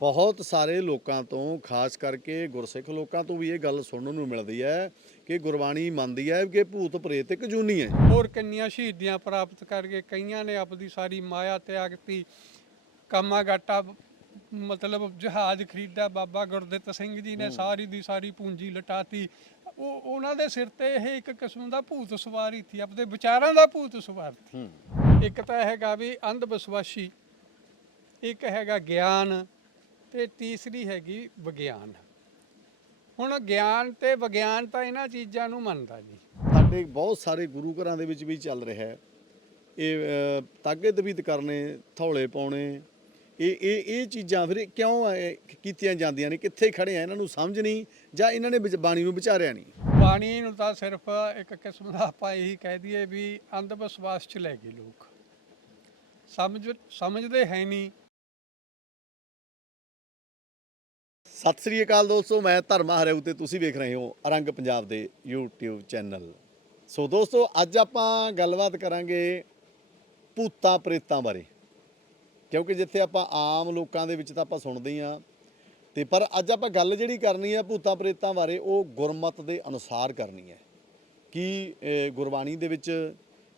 ਬਹੁਤ ਸਾਰੇ ਲੋਕਾਂ ਤੋਂ ਖਾਸ ਕਰਕੇ ਗੁਰਸਿੱਖ ਲੋਕਾਂ ਤੋਂ ਵੀ ਇਹ ਗੱਲ ਸੁਣਨ ਨੂੰ ਮਿਲਦੀ ਹੈ ਕਿ ਗੁਰਬਾਣੀ ਮੰਨਦੀ ਹੈ ਕਿ ਭੂਤ ਪ੍ਰੇਤ ਇੱਕ ਜੂਨੀ ਹੈ। ਹੋਰ ਕਿੰਨੀਆਂ ਸ਼ਹੀਦੀਆਂ ਪ੍ਰਾਪਤ ਕਰਕੇ ਕਈਆਂ ਨੇ ਆਪਦੀ ਸਾਰੀ ਮਾਇਆ ਤਿਆਗਤੀ ਕਾਮਾ ਗਾਟਾ ਮਤਲਬ ਜਹਾਜ਼ ਖਰੀਦਾ ਬਾਬਾ ਗੁਰਦਿੱਤ ਸਿੰਘ ਜੀ ਨੇ ਸਾਰੀ ਦੀ ਸਾਰੀ ਪੂੰਜੀ ਲਟਾਤੀ। ਉਹ ਉਹਨਾਂ ਦੇ ਸਿਰ ਤੇ ਇਹ ਇੱਕ ਕਿਸਮ ਦਾ ਭੂਤ ਸਵਾਰੀ ਸੀ ਆਪਦੇ ਵਿਚਾਰਾਂ ਦਾ ਭੂਤ ਸਵਾਰ ਸੀ। ਇੱਕ ਤਾਂ ਹੈਗਾ ਵੀ ਅੰਧ ਵਿਸ਼ਵਾਸੀ ਇੱਕ ਹੈਗਾ ਗਿਆਨ ਤੇ ਤੀਸਰੀ ਹੈਗੀ ਵਿਗਿਆਨ। ਹੁਣ ਗਿਆਨ ਤੇ ਵਿਗਿਆਨ ਤਾਂ ਇਹਨਾਂ ਚੀਜ਼ਾਂ ਨੂੰ ਮੰਨਦਾ ਜੀ। ਸਾਡੇ ਬਹੁਤ ਸਾਰੇ ਗੁਰੂ ਘਰਾਂ ਦੇ ਵਿੱਚ ਵੀ ਚੱਲ ਰਿਹਾ ਹੈ। ਇਹ ਤਾਗੇ ਤਬੀਤ ਕਰਨੇ ਥੌਲੇ ਪਾਉਣੇ ਇਹ ਇਹ ਇਹ ਚੀਜ਼ਾਂ ਫਿਰ ਕਿਉਂ ਕੀਤੀਆਂ ਜਾਂਦੀਆਂ ਨੇ ਕਿੱਥੇ ਖੜੇ ਆ ਇਹਨਾਂ ਨੂੰ ਸਮਝ ਨਹੀਂ ਜਾਂ ਇਹਨਾਂ ਨੇ ਬਾਣੀ ਨੂੰ ਵਿਚਾਰਿਆ ਨਹੀਂ? ਬਾਣੀ ਨੂੰ ਤਾਂ ਸਿਰਫ ਇੱਕ ਕਿਸਮ ਦਾ ਆਪਾਂ ਇਹੀ ਕਹਿ ਦਈਏ ਵੀ ਅੰਧ ਵਿਸ਼ਵਾਸ ਚ ਲੈ ਗਏ ਲੋਕ। ਸਮਝ ਸਮਝਦੇ ਹੈ ਨਹੀਂ ਸਤਿ ਸ੍ਰੀ ਅਕਾਲ ਦੋਸਤੋ, ਮੈਂ ਧਰਮਾ ਹਰਿਆਊ ਤੇ ਤੁਸੀਂ ਵੇਖ ਰਹੇ ਹੋ ਅਰੰਗ ਪੰਜਾਬ ਦੇ YouTube ਚੈਨਲ। ਸੋ ਦੋਸਤੋ, ਅੱਜ ਆਪਾਂ ਗੱਲਬਾਤ ਕਰਾਂਗੇ ਭੂਤਾਂ ਪ੍ਰੇਤਾਂ ਬਾਰੇ। ਕਿਉਂਕਿ ਜਿੱਥੇ ਆਪਾਂ ਆਮ ਲੋਕਾਂ ਦੇ ਵਿੱਚ ਤਾਂ ਆਪਾਂ ਸੁਣਦੇ ਹੀ ਆ ਤੇ ਪਰ ਅੱਜ ਆਪਾਂ ਗੱਲ ਜਿਹੜੀ ਕਰਨੀ ਹੈ ਭੂਤਾਂ ਪ੍ਰੇਤਾਂ ਬਾਰੇ, ਉਹ ਗੁਰਮਤ ਦੇ ਅਨੁਸਾਰ ਕਰਨੀ ਹੈ। ਕਿ ਗੁਰਬਾਣੀ ਦੇ ਵਿੱਚ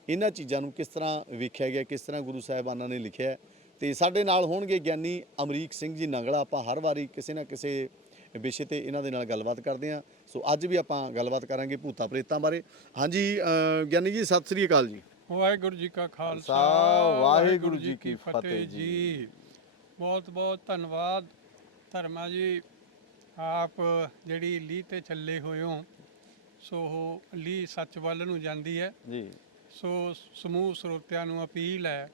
ਇਹਨਾਂ ਚੀਜ਼ਾਂ ਨੂੰ ਕਿਸ ਤਰ੍ਹਾਂ ਵੇਖਿਆ ਗਿਆ, ਕਿਸ ਤਰ੍ਹਾਂ ਗੁਰੂ ਸਾਹਿਬਾਨਾਂ ਨੇ ਲਿਖਿਆ ਤੇ ਸਾਡੇ ਨਾਲ ਹੋਣਗੇ ਗਿਆਨੀ ਅਮਰੀਕ ਸਿੰਘ ਜੀ ਨੰਗਲਾ। ਆਪਾਂ ਹਰ ਵਾਰੀ ਕਿਸੇ ਨਾ ਕਿਸੇ ਵਿਸ਼ੇ ਤੇ ਇਹਨਾਂ ਦੇ ਨਾਲ ਗੱਲਬਾਤ ਕਰਦੇ ਹਾਂ। ਸੋ ਅੱਜ ਵੀ ਆਪਾਂ ਗੱਲਬਾਤ ਕਰਾਂਗੇ ਭੂਤਾਂ ਪ੍ਰੇਤਾਂ ਬਾਰੇ। ਹਾਂਜੀ ਗਿਆਨੀ ਜੀ ਸਤਿ ਸ੍ਰੀ ਅਕਾਲ ਜੀ। ਵਾਹਿਗੁਰੂ ਜੀ ਕਾ ਖਾਲਸਾ ਵਾਹਿਗੁਰੂ ਜੀ ਕੀ ਫਤਿਹ ਜੀ। ਬਹੁਤ ਬਹੁਤ ਧੰਨਵਾਦ ਧਰਮਾ ਜੀ। ਆਪ ਜਿਹੜੀ ਲੀਹ ਤੇ ਚੱਲੇ ਹੋਏ ਹੋ ਸੋ ਉਹ ਲੀਹ ਸੱਚ ਵੱਲ ਨੂੰ ਜਾਂਦੀ ਹੈ। ਜੀ। ਸੋ ਸਮੂਹ ਸਰੋਤਿਆਂ ਨੂੰ ਅਪੀਲ ਹੈ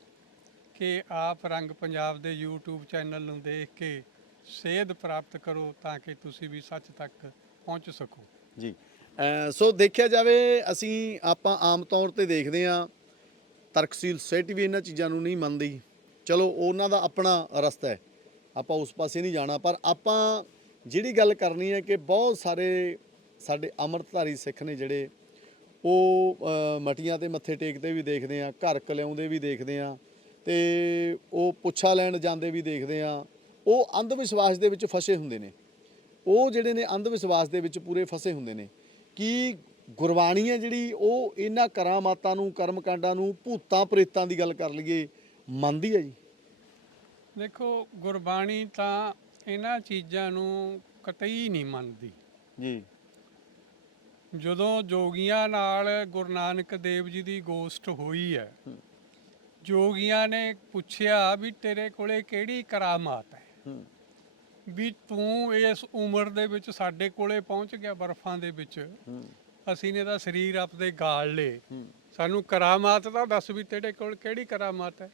ਕਿ ਆਪ ਰੰਗ ਪੰਜਾਬ ਦੇ YouTube ਚੈਨਲ ਨੂੰ ਦੇਖ ਕੇ ਸੇਧ ਪ੍ਰਾਪਤ ਕਰੋ ਤਾਂ ਕਿ ਤੁਸੀਂ ਵੀ ਸੱਚ ਤੱਕ ਪਹੁੰਚ ਸਕੋ। ਜੀ। ਸੋ ਦੇਖਿਆ ਜਾਵੇ, ਅਸੀਂ ਆਪਾਂ ਆਮ ਤੌਰ ਤੇ ਦੇਖਦੇ ਹਾਂ, ਤਰਕਸੀਲ ਸੋਸਾਇਟੀ ਵੀ ਇਹਨਾਂ ਚੀਜ਼ਾਂ ਨੂੰ ਨਹੀਂ ਮੰਨਦੀ। ਚਲੋ, ਉਹਨਾਂ ਦਾ ਆਪਣਾ ਰਸਤਾ ਹੈ। ਆਪਾਂ ਉਸ ਪਾਸੇ ਨਹੀਂ ਜਾਣਾ, ਪਰ ਆਪਾਂ ਜਿਹੜੀ ਗੱਲ ਕਰਨੀ ਹੈ ਕਿ ਬਹੁਤ ਸਾਰੇ ਸਾਡੇ ਅੰਮ੍ਰਿਤਧਾਰੀ ਸਿੱਖ ਨੇ ਜਿਹੜੇ, ਉਹ ਮਟੀਆਂ ਤੇ ਮੱਥੇ ਟੇਕਦੇ ਵੀ ਦੇਖਦੇ ਆ ਘਰ ਕਲਿਆਉਂਦੇ ਵੀ ਦੇਖਦੇ ਆ ਤੇ ਉਹ ਪੁੱਛਾ ਲੈਣ ਜਾਂਦੇ ਵੀ ਦੇਖਦੇ ਆ। ਉਹ ਅੰਧ ਵਿਸ਼ਵਾਸ ਦੇ ਵਿੱਚ ਫਸੇ ਹੁੰਦੇ ਨੇ। ਉਹ ਜਿਹੜੇ ਨੇ ਅੰਧ ਵਿਸ਼ਵਾਸ ਦੇ ਵਿੱਚ ਪੂਰੇ ਫਸੇ ਹੁੰਦੇ ਨੇ। ਕਿ ਗੁਰਬਾਣੀ ਹੈ ਜਿਹੜੀ ਉਹ ਇਹਨਾਂ ਕਰਾਮਾਤਾਂ ਨੂੰ ਕਰਮਕਾਂਡਾਂ ਨੂੰ ਭੂਤਾਂ ਪ੍ਰੇਤਾਂ ਦੀ ਗੱਲ ਕਰ ਲਈਏ ਮੰਨਦੀ ਹੈ ਜੀ? ਦੇਖੋ ਗੁਰਬਾਣੀ ਤਾਂ ਇਹਨਾਂ ਚੀਜ਼ਾਂ ਨੂੰ ਕਤਈ ਨਹੀਂ ਮੰਨਦੀ। ਜੀ। ਜਦੋਂ ਜੋਗੀਆਂ ਨਾਲ ਗੁਰੂ ਨਾਨਕ ਦੇਵ ਜੀ ਦੀ ਗੋਸ਼ਟ ਹੋਈ ਹੈ। ਜੋਗੀਆਂ ਨੇ ਪੁੱਛਿਆ ਵੀ ਤੇਰੇ ਕੋਲੇ ਕਿਹੜੀ ਕਰਾਮਾਤ ਹੈ? ਵੀ ਤੂੰ ਇਸ ਉਮਰ ਦੇ ਵਿੱਚ ਸਾਡੇ ਕੋਲੇ ਪਹੁੰਚ ਗਿਆ ਬਰਫਾਂ ਦੇ ਵਿੱਚ। ਅਸੀਂ ਨੇ ਤਾਂ ਸਰੀਰ ਆਪਦੇ ਗਾਲ ਲੇ ਸਾਨੂੰ ਕਰਾਮਾਤ ਤਾਂ ਦੱਸ ਵੀ ਤੇਰੇ ਕੋਲ ਕਿਹੜੀ ਕਰਾਮਾਤ ਹੈ?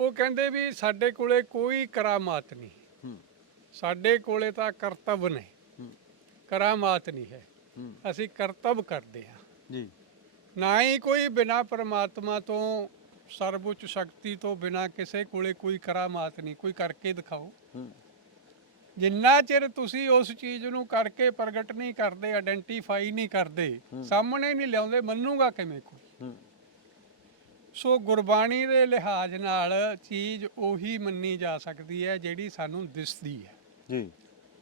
ਉਹ ਕਹਿੰਦੇ ਵੀ ਸਾਡੇ ਕੋਲੇ ਕੋਈ ਕਰਾਮਾਤ ਨਹੀਂ। ਸਾਡੇ ਕੋਲੇ ਤਾਂ ਕਰਤੱਵ ਨੇ। ਕਰਾਮਾਤ ਨਹੀਂ ਹੈ। ਅਸੀਂ ਕਰਤੱਵ ਕਰਦੇ ਹਾਂ। ਜੀ। ਨਾ ਹੀ ਕੋਈ ਬਿਨਾ ਪਰਮਾਤਮਾ ਤੋਂ ਸਰਵਉੱਚ ਸ਼ਕਤੀ ਤੋਂ ਬਿਨਾ ਕਿਸੇ ਕੋਲੇ ਕੋਈ ਕਰਾਮਾਤ ਨਹੀਂ ਕੋਈ ਕਰਕੇ ਦਿਖਾਓ। ਜਿੰਨਾ ਚਿਰ ਤੁਸੀਂ ਉਸ ਚੀਜ਼ ਨੂੰ ਕਰਕੇ ਪ੍ਰਗਟ ਨਹੀਂ ਕਰਦੇ ਆਇਡੈਂਟੀਫਾਈ ਨਹੀਂ ਕਰਦੇ ਸਾਹਮਣੇ ਨਹੀਂ ਲਿਆਉਂਦੇ ਮੰਨੂਗਾ ਕਿਵੇਂ ਕੋਈ? ਸੋ ਗੁਰਬਾਣੀ ਦੇ ਲਿਹਾਜ਼ ਨਾਲ ਚੀਜ਼ ਉਹੀ ਮੰਨੀ ਜਾ ਸਕਦੀ ਹੈ ਜਿਹੜੀ ਸਾਨੂੰ ਦਿਸਦੀ ਹੈ। ਜੀ।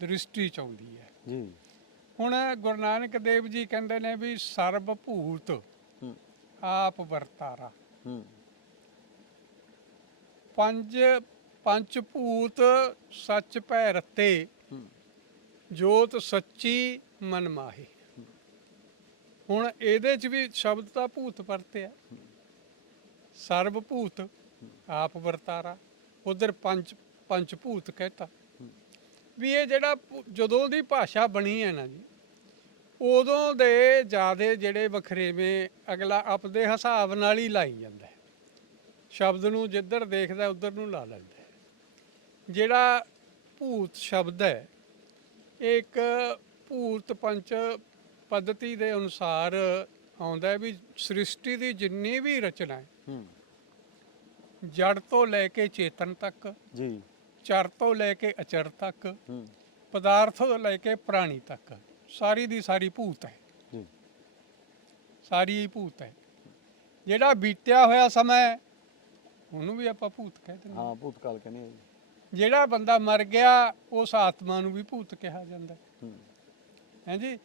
ਦ੍ਰਿਸ਼ਟੀ ਚ ਆਉਂਦੀ ਹੈ। ਜੀ। ਹੁਣ ਗੁਰੂ ਨਾਨਕ ਦੇਵ ਜੀ ਕਹਿੰਦੇ ਨੇ ਵੀ ਸਰਬ ਭੂਤ ਆਪ ਵਰਤਾਰਾ। ਹੂੰ। ਪੰਜ ਪੰਜ ਭੂਤ ਸੱਚ ਭੈ ਰਤੇ, ਜੋਤ ਸੱਚੀ ਮਨ ਮਾਹੀ। ਹੁਣ ਇਹਦੇ ਚ ਵੀ ਸ਼ਬਦ ਤਾਂ ਭੂਤ ਵਰਤਿਆ। ਸਰਬ ਭੂਤ, ਆਪ ਵਰਤਾਰਾ। ਉਧਰ ਪੰਜ ਪੰਜ ਭੂਤ ਕਹਿਤਾ। ਵੀ ਇਹ ਜਿਹੜਾ ਜਦੋਂ ਦੀ ਭਾਸ਼ਾ ਬਣੀ ਹੈ ਨਾ ਜੀ, ਉਦੋਂ ਦੇ ਜਿਆਦੇ ਜਿਹੜੇ ਵਖਰੇਵੇਂ ਅਗਲਾ ਆਪਦੇ ਹਿਸਾਬ ਨਾਲ ਹੀ ਲਾਈ ਜਾਂਦਾ ਹੈ। ਸ਼ਬਦ ਨੂੰ ਜਿੱਧਰ ਦੇਖਦਾ ਉਧਰ ਨੂੰ ਲਾ ਲੈਂਦਾ ਜਿਹੜਾ ਭੂਤ ਸ਼ਬਦ ਹੈ ਇਹ ਇੱਕ ਭੂਤ ਪੰਚ ਪద్ధਤੀ ਦੇ ਅਨੁਸਾਰ ਆਉਂਦਾ ਹੈ ਵੀ ਸ੍ਰਿਸ਼ਟੀ ਦੀ ਜਿੰਨੀ ਵੀ ਰਚਨਾ ਹੈ ਜੜ ਤੋਂ ਲੈ ਕੇ ਚੇਤਨ ਤੱਕ ਜੀ। ਚਰ ਤੋਂ ਲੈ ਕੇ ਅਚਰ ਤੱਕ ਪਦਾਰਥ ਤੋਂ ਲੈ ਕੇ ਪ੍ਰਾਣੀ ਤੱਕ ਸਾਰੀ ਦੀ ਸਾਰੀ ਭੂਤ ਹੈ। ਸਾਰੀ ਭੂਤ ਹੈ। ਜਿਹੜਾ ਬੀਤਿਆ ਹੋਇਆ ਸਮਾਂ ਹੈ, ਉਹਨੂੰ ਵੀ ਆਪਾਂ ਭੂਤ ਕਹਿ ਦਿੰਦੇ ਹਾਂ ਹਾਂ ਭੂਤਕਾਲ ਕਹਿੰਦੇ ਆ ਜੀ। ਜਿਹੜਾ ਬੰਦਾ ਮਰ ਗਿਆ ਉਸ ਆਤਮਾ ਨੂੰ ਵੀ ਭੂਤ ਕਿਹਾ ਜਾਂਦਾ। ਹੂੰ। ਹੈ ਜੀ?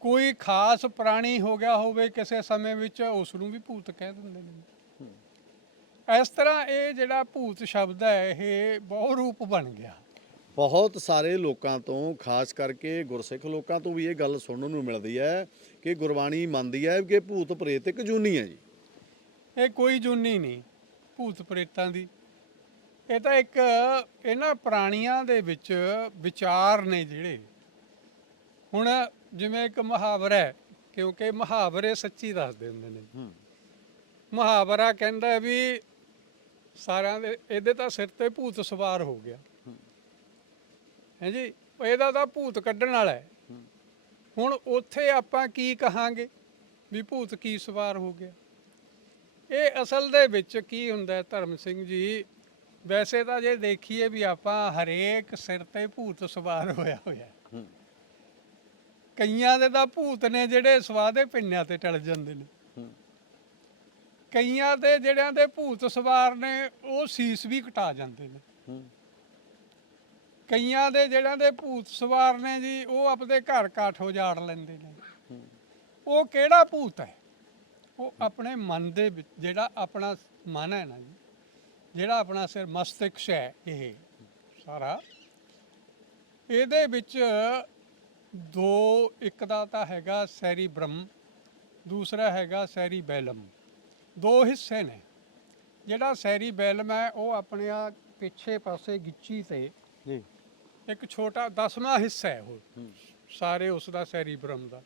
ਕੋਈ ਖਾਸ ਪ੍ਰਾਣੀ ਹੋ ਗਿਆ ਹੋਵੇ ਕਿਸੇ ਸਮੇਂ ਵਿੱਚ ਉਸ ਨੂੰ ਵੀ ਭੂਤ ਕਹਿ ਦਿੰਦੇ ਨੇ। ਇਸ ਤਰ੍ਹਾਂ ਇਹ ਜਿਹੜਾ ਭੂਤ ਸ਼ਬਦ ਹੈ ਇਹ ਬਹੁ ਰੂਪ ਬਣ ਗਿਆ। ਬਹੁਤ ਸਾਰੇ ਲੋਕਾਂ ਤੋਂ ਖਾਸ ਕਰਕੇ ਗੁਰਸਿੱਖ ਲੋਕਾਂ ਤੋਂ ਵੀ ਇਹ ਗੱਲ ਸੁਣਨ ਨੂੰ ਮਿਲਦੀ ਹੈ ਕਿ ਗੁਰਬਾਣੀ ਮੰਨਦੀ ਹੈ ਕਿ ਭੂਤ ਪ੍ਰੇਤ ਇੱਕ ਜੂਨੀ ਹੈ ਜੀ। ਇਹ ਕੋਈ ਜੁਨੀ ਨਹੀਂ। ਭੂਤ ਪ੍ਰੇਤਾਂ ਦੀ। ਇਹ ਤਾਂ ਇੱਕ ਇਹਨਾਂ ਪ੍ਰਾਣੀਆਂ ਦੇ ਵਿੱਚ ਵਿਚਾਰ ਨੇ ਜਿਹੜੇ। ਹੁਣ ਜਿਵੇਂ ਇੱਕ ਮੁਹਾਵਰਾ ਹੈ ਕਿਉਂਕਿ ਮੁਹਾਵਰੇ ਸੱਚੀ ਦੱਸਦੇ ਹੁੰਦੇ ਨੇ। ਮੁਹਾਵਰਾ ਕਹਿੰਦਾ ਵੀ ਸਾਰਿਆਂ ਦੇ ਇਹਦੇ ਤਾਂ ਸਿਰ ਤੇ ਭੂਤ ਸਵਾਰ ਹੋ ਗਿਆ। ਹੈ। ਜੀ? ਇਹਦਾ ਤਾਂ ਭੂਤ ਕੱਢਣ ਵਾਲਾ ਹੈ। ਹੁਣ ਉੱਥੇ ਆਪਾਂ ਕੀ ਕਹਾਂਗੇ ਵੀ ਭੂਤ ਕੀ ਸਵਾਰ ਹੋ ਗਿਆ? ਇਹ ਅਸਲ ਦੇ ਵਿੱਚ ਕੀ ਹੁੰਦਾ ਧਰਮ ਸਿੰਘ ਜੀ? ਵੈਸੇ ਤਾਂ ਜੇ ਦੇਖੀਏ ਵੀ ਆਪਾਂ ਹਰੇਕ ਸਿਰ ਤੇ ਭੂਤ ਸਵਾਰ ਹੋਇਆ ਹੋਇਆ ਕਈਆਂ ਦੇ ਤਾਂ ਭੂਤ ਨੇ ਜਿਹੜੇ ਸਵਾਦੇ ਪਿੰਨਿਆਂ ਤੇ ਟਲ ਜਾਂਦੇ ਨੇ। ਕਈਆਂ ਦੇ ਜਿਹੜਿਆਂ ਦੇ ਭੂਤ ਸਵਾਰ ਨੇ ਉਹ ਸੀਸ ਵੀ ਕਟਾ ਜਾਂਦੇ ਨੇ। ਕਈਆਂ ਦੇ ਜਿਹੜਿਆਂ ਦੇ ਭੂਤ ਸਵਾਰ ਨੇ ਜੀ ਉਹ ਆਪਣੇ ਘਰ ਕਾਠ ਉਜਾੜ ਲੈਂਦੇ ਨੇ। ਉਹ ਕਿਹੜਾ ਭੂਤ ਹੈ? ਉਹ ਆਪਣੇ ਮਨ ਦੇ ਵਿੱਚ ਜਿਹੜਾ ਆਪਣਾ ਮਨ ਹੈ ਨਾ ਜੀ ਜਿਹੜਾ ਆਪਣਾ ਸਿਰ ਮਸਤਿਸ਼ਕ ਹੈ ਇਹ ਸਾਰਾ। ਇਹਦੇ ਵਿੱਚ ਦੋ ਇੱਕ ਦਾ ਤਾਂ ਹੈਗਾ ਸੈਰੀ ਬ੍ਰਹਮ ਦੂਸਰਾ ਹੈਗਾ ਸੈਰੀ ਬੈਲਮ। ਦੋ ਹਿੱਸੇ ਨੇ। ਜਿਹੜਾ ਸੈਰੀ ਬੈਲਮ ਹੈ ਉਹ ਆਪਣੇ ਆ ਪਿੱਛੇ ਪਾਸੇ ਗਿੱਚੀ ਤੇ ਜੀ। ਇੱਕ ਛੋਟਾ ਦਸਵਾਂ ਹਿੱਸਾ ਹੈ ਉਹ। ਸਾਰੇ ਉਸ ਦਾ ਸੈਰੀ ਬ੍ਰਹਮ ਦਾ।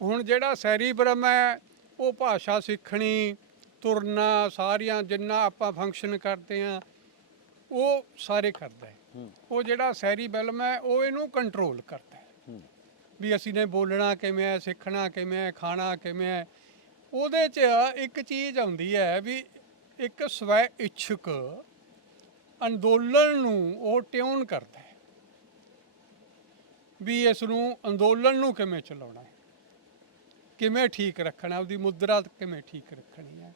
ਹੁਣ ਜਿਹੜਾ ਸੈਰੀ ਬ੍ਰਹਮ ਹੈ ਉਹ ਭਾਸ਼ਾ ਸਿੱਖਣੀ ਤੁਰਨਾ ਸਾਰੀਆਂ ਜਿੰਨਾ ਆਪਾਂ ਫੰਕਸ਼ਨ ਕਰਦੇ ਆ ਉਹ ਸਾਰੇ ਕਰਦਾ ਹੈ। ਉਹ ਜਿਹੜਾ ਸੈਰੀ ਬ੍ਰਹਮ ਹੈ ਉਹ ਇਹਨੂੰ ਕੰਟਰੋਲ ਕਰਦਾ ਹੂੰ। ਵੀ ਅਸੀਂ ਨੇ ਬੋਲਣਾ ਕਿਵੇਂ ਹੈ ਸਿੱਖਣਾ ਕਿਵੇਂ ਹੈ ਖਾਣਾ ਕਿਵੇਂ ਹੈ। ਉਹਦੇ 'ਚ ਇੱਕ ਚੀਜ਼ ਆਉਂਦੀ ਹੈ ਵੀ ਇੱਕ ਸਵੈ ਇੱਛਕ ਅੰਦੋਲਨ ਨੂੰ ਉਹ ਟਿਊਨ ਕਰਦਾ ਹੈ। ਵੀ ਇਸ ਨੂੰ ਅੰਦੋਲਨ ਨੂੰ ਕਿਵੇਂ ਚਲਾਉਣਾ ਹੈ। ਕਿਵੇਂ ਠੀਕ ਰੱਖਣਾ ਉਹਦੀ ਮੁਦਰਾ ਕਿਵੇਂ ਠੀਕ ਰੱਖਣੀ ਹੈ।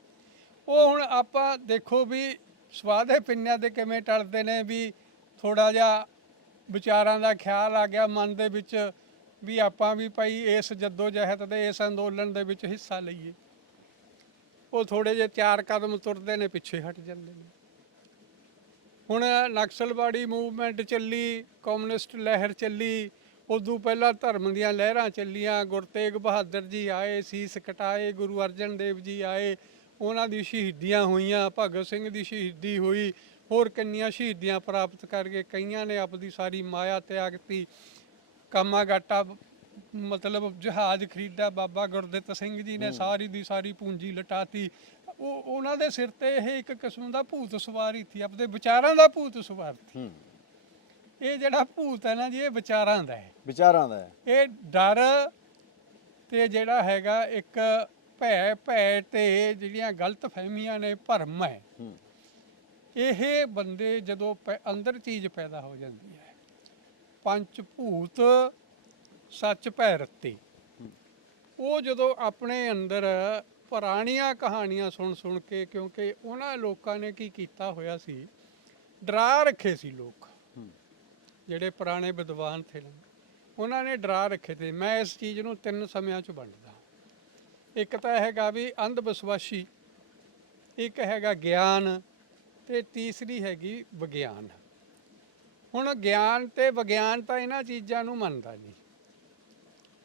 ਉਹ ਹੁਣ ਆਪਾਂ ਦੇਖੋ ਵੀ ਸਵਾਦੇ ਪਿੰਨਿਆਂ ਦੇ ਕਿਵੇਂ ਟਲਦੇ ਨੇ ਵੀ ਥੋੜਾ ਜਿਹਾ ਵਿਚਾਰਾਂ ਦਾ ਖਿਆਲ ਆ ਗਿਆ ਮਨ ਦੇ ਵਿੱਚ ਵੀ ਆਪਾਂ ਵੀ ਭਾਈ ਇਸ ਜੱਦੋ ਜਹਿਦ ਦੇ, ਇਸ ਅੰਦੋਲਨ ਦੇ ਵਿੱਚ ਹਿੱਸਾ ਲਈਏ। ਉਹ ਥੋੜੇ ਜਿਹੇ ਚਾਰ ਕਦਮ ਤੁਰਦੇ ਨੇ, ਪਿੱਛੇ ਹਟ ਜਾਂਦੇ ਨੇ। ਹੁਣ ਨਕਸਲਵਾੜੀ ਮੂਵਮੈਂਟ ਚੱਲੀ, ਕਮਿਊਨਿਸਟ ਲਹਿਰ ਚੱਲੀ ਉਦੋਂ ਪਹਿਲਾਂ ਧਰਮ ਦੀਆਂ ਲਹਿਰਾਂ ਚੱਲੀਆਂ ਗੁਰਤੇਗ ਬਹਾਦਰ ਜੀ ਆਏ ਸੀਸ ਕਟਾਏ ਗੁਰੂ ਅਰਜਨ ਦੇਵ ਜੀ ਆਏ ਉਹਨਾਂ ਦੀ ਸ਼ਹੀਦੀਆਂ ਹੋਈਆਂ ਭਗਤ ਸਿੰਘ ਦੀ ਸ਼ਹੀਦੀ ਹੋਈ ਹੋਰ ਕਿੰਨੀਆਂ ਸ਼ਹੀਦੀਆਂ ਪ੍ਰਾਪਤ ਕਰਕੇ ਕਈਆਂ ਨੇ ਆਪਣੀ ਸਾਰੀ ਮਾਇਆ ਤਿਆਗਤੀ ਕਾਮਾ ਗਾਟਾ ਮਤਲਬ ਜਹਾਜ਼ ਖਰੀਦਾ ਬਾਬਾ ਗੁਰਦਿੱਤ ਸਿੰਘ ਜੀ ਨੇ ਸਾਰੀ ਦੀ ਸਾਰੀ ਪੂੰਜੀ ਲਟਾਤੀ। ਉਹ ਉਹਨਾਂ ਦੇ ਸਿਰ ਤੇ ਇਹ ਇੱਕ ਕਿਸਮ ਦਾ ਭੂਤ ਸਵਾਰੀ ਸੀ ਆਪਣੇ ਵਿਚਾਰਾਂ ਦਾ ਭੂਤ ਸਵਾਰ ਸੀ। ਇਹ ਜਿਹੜਾ ਭੂਤ ਹੈ ਨਾ ਜੀ ਇਹ ਵਿਚਾਰਾਂ ਦਾ ਹੈ। ਵਿਚਾਰਾਂ ਦਾ ਹੈ। ਇਹ ਡਰ ਤੇ ਜਿਹੜਾ ਹੈਗਾ ਇੱਕ ਭੈ ਭੈ ਤੇ ਜਿਹੜੀਆਂ ਗਲਤ ਫਹਿਮੀਆਂ ਨੇ ਭਰਮ ਹੈ। ਇਹ ਬੰਦੇ ਜਦੋਂ ਅੰਦਰ ਚੀਜ਼ ਪੈਦਾ ਹੋ ਜਾਂਦੀ ਹੈ। ਪੰਜ ਭੂਤ ਸੱਚ ਭੈ ਰੱਤੇ। ਉਹ ਜਦੋਂ ਆਪਣੇ ਅੰਦਰ ਪੁਰਾਣੀਆਂ ਕਹਾਣੀਆਂ ਸੁਣ ਸੁਣ ਕੇ ਕਿਉਂਕਿ ਉਹਨਾਂ ਲੋਕਾਂ ਨੇ ਕੀ ਕੀਤਾ ਹੋਇਆ ਸੀ ਡਰਾ ਰੱਖੇ ਸੀ ਲੋਕ। ਜਿਹੜੇ ਪੁਰਾਣੇ ਵਿਦਵਾਨ ਥੇ ਉਹਨਾਂ ਨੇ ਡਰਾ ਰੱਖੇ ਤੇ ਮੈਂ ਇਸ ਚੀਜ਼ ਨੂੰ ਤਿੰਨ ਸਮਿਆਂ 'ਚ ਵੰਡਦਾ। ਇੱਕ ਤਾਂ ਹੈਗਾ ਵੀ ਅੰਧ ਵਿਸ਼ਵਾਸੀ ਇੱਕ ਹੈਗਾ ਗਿਆਨ ਤੇ ਤੀਸਰੀ ਹੈਗੀ ਵਿਗਿਆਨ। ਹੁਣ ਗਿਆਨ ਤੇ ਵਿਗਿਆਨ ਤਾਂ ਇਹਨਾਂ ਚੀਜ਼ਾਂ ਨੂੰ ਮੰਨਦਾ ਨਹੀਂ।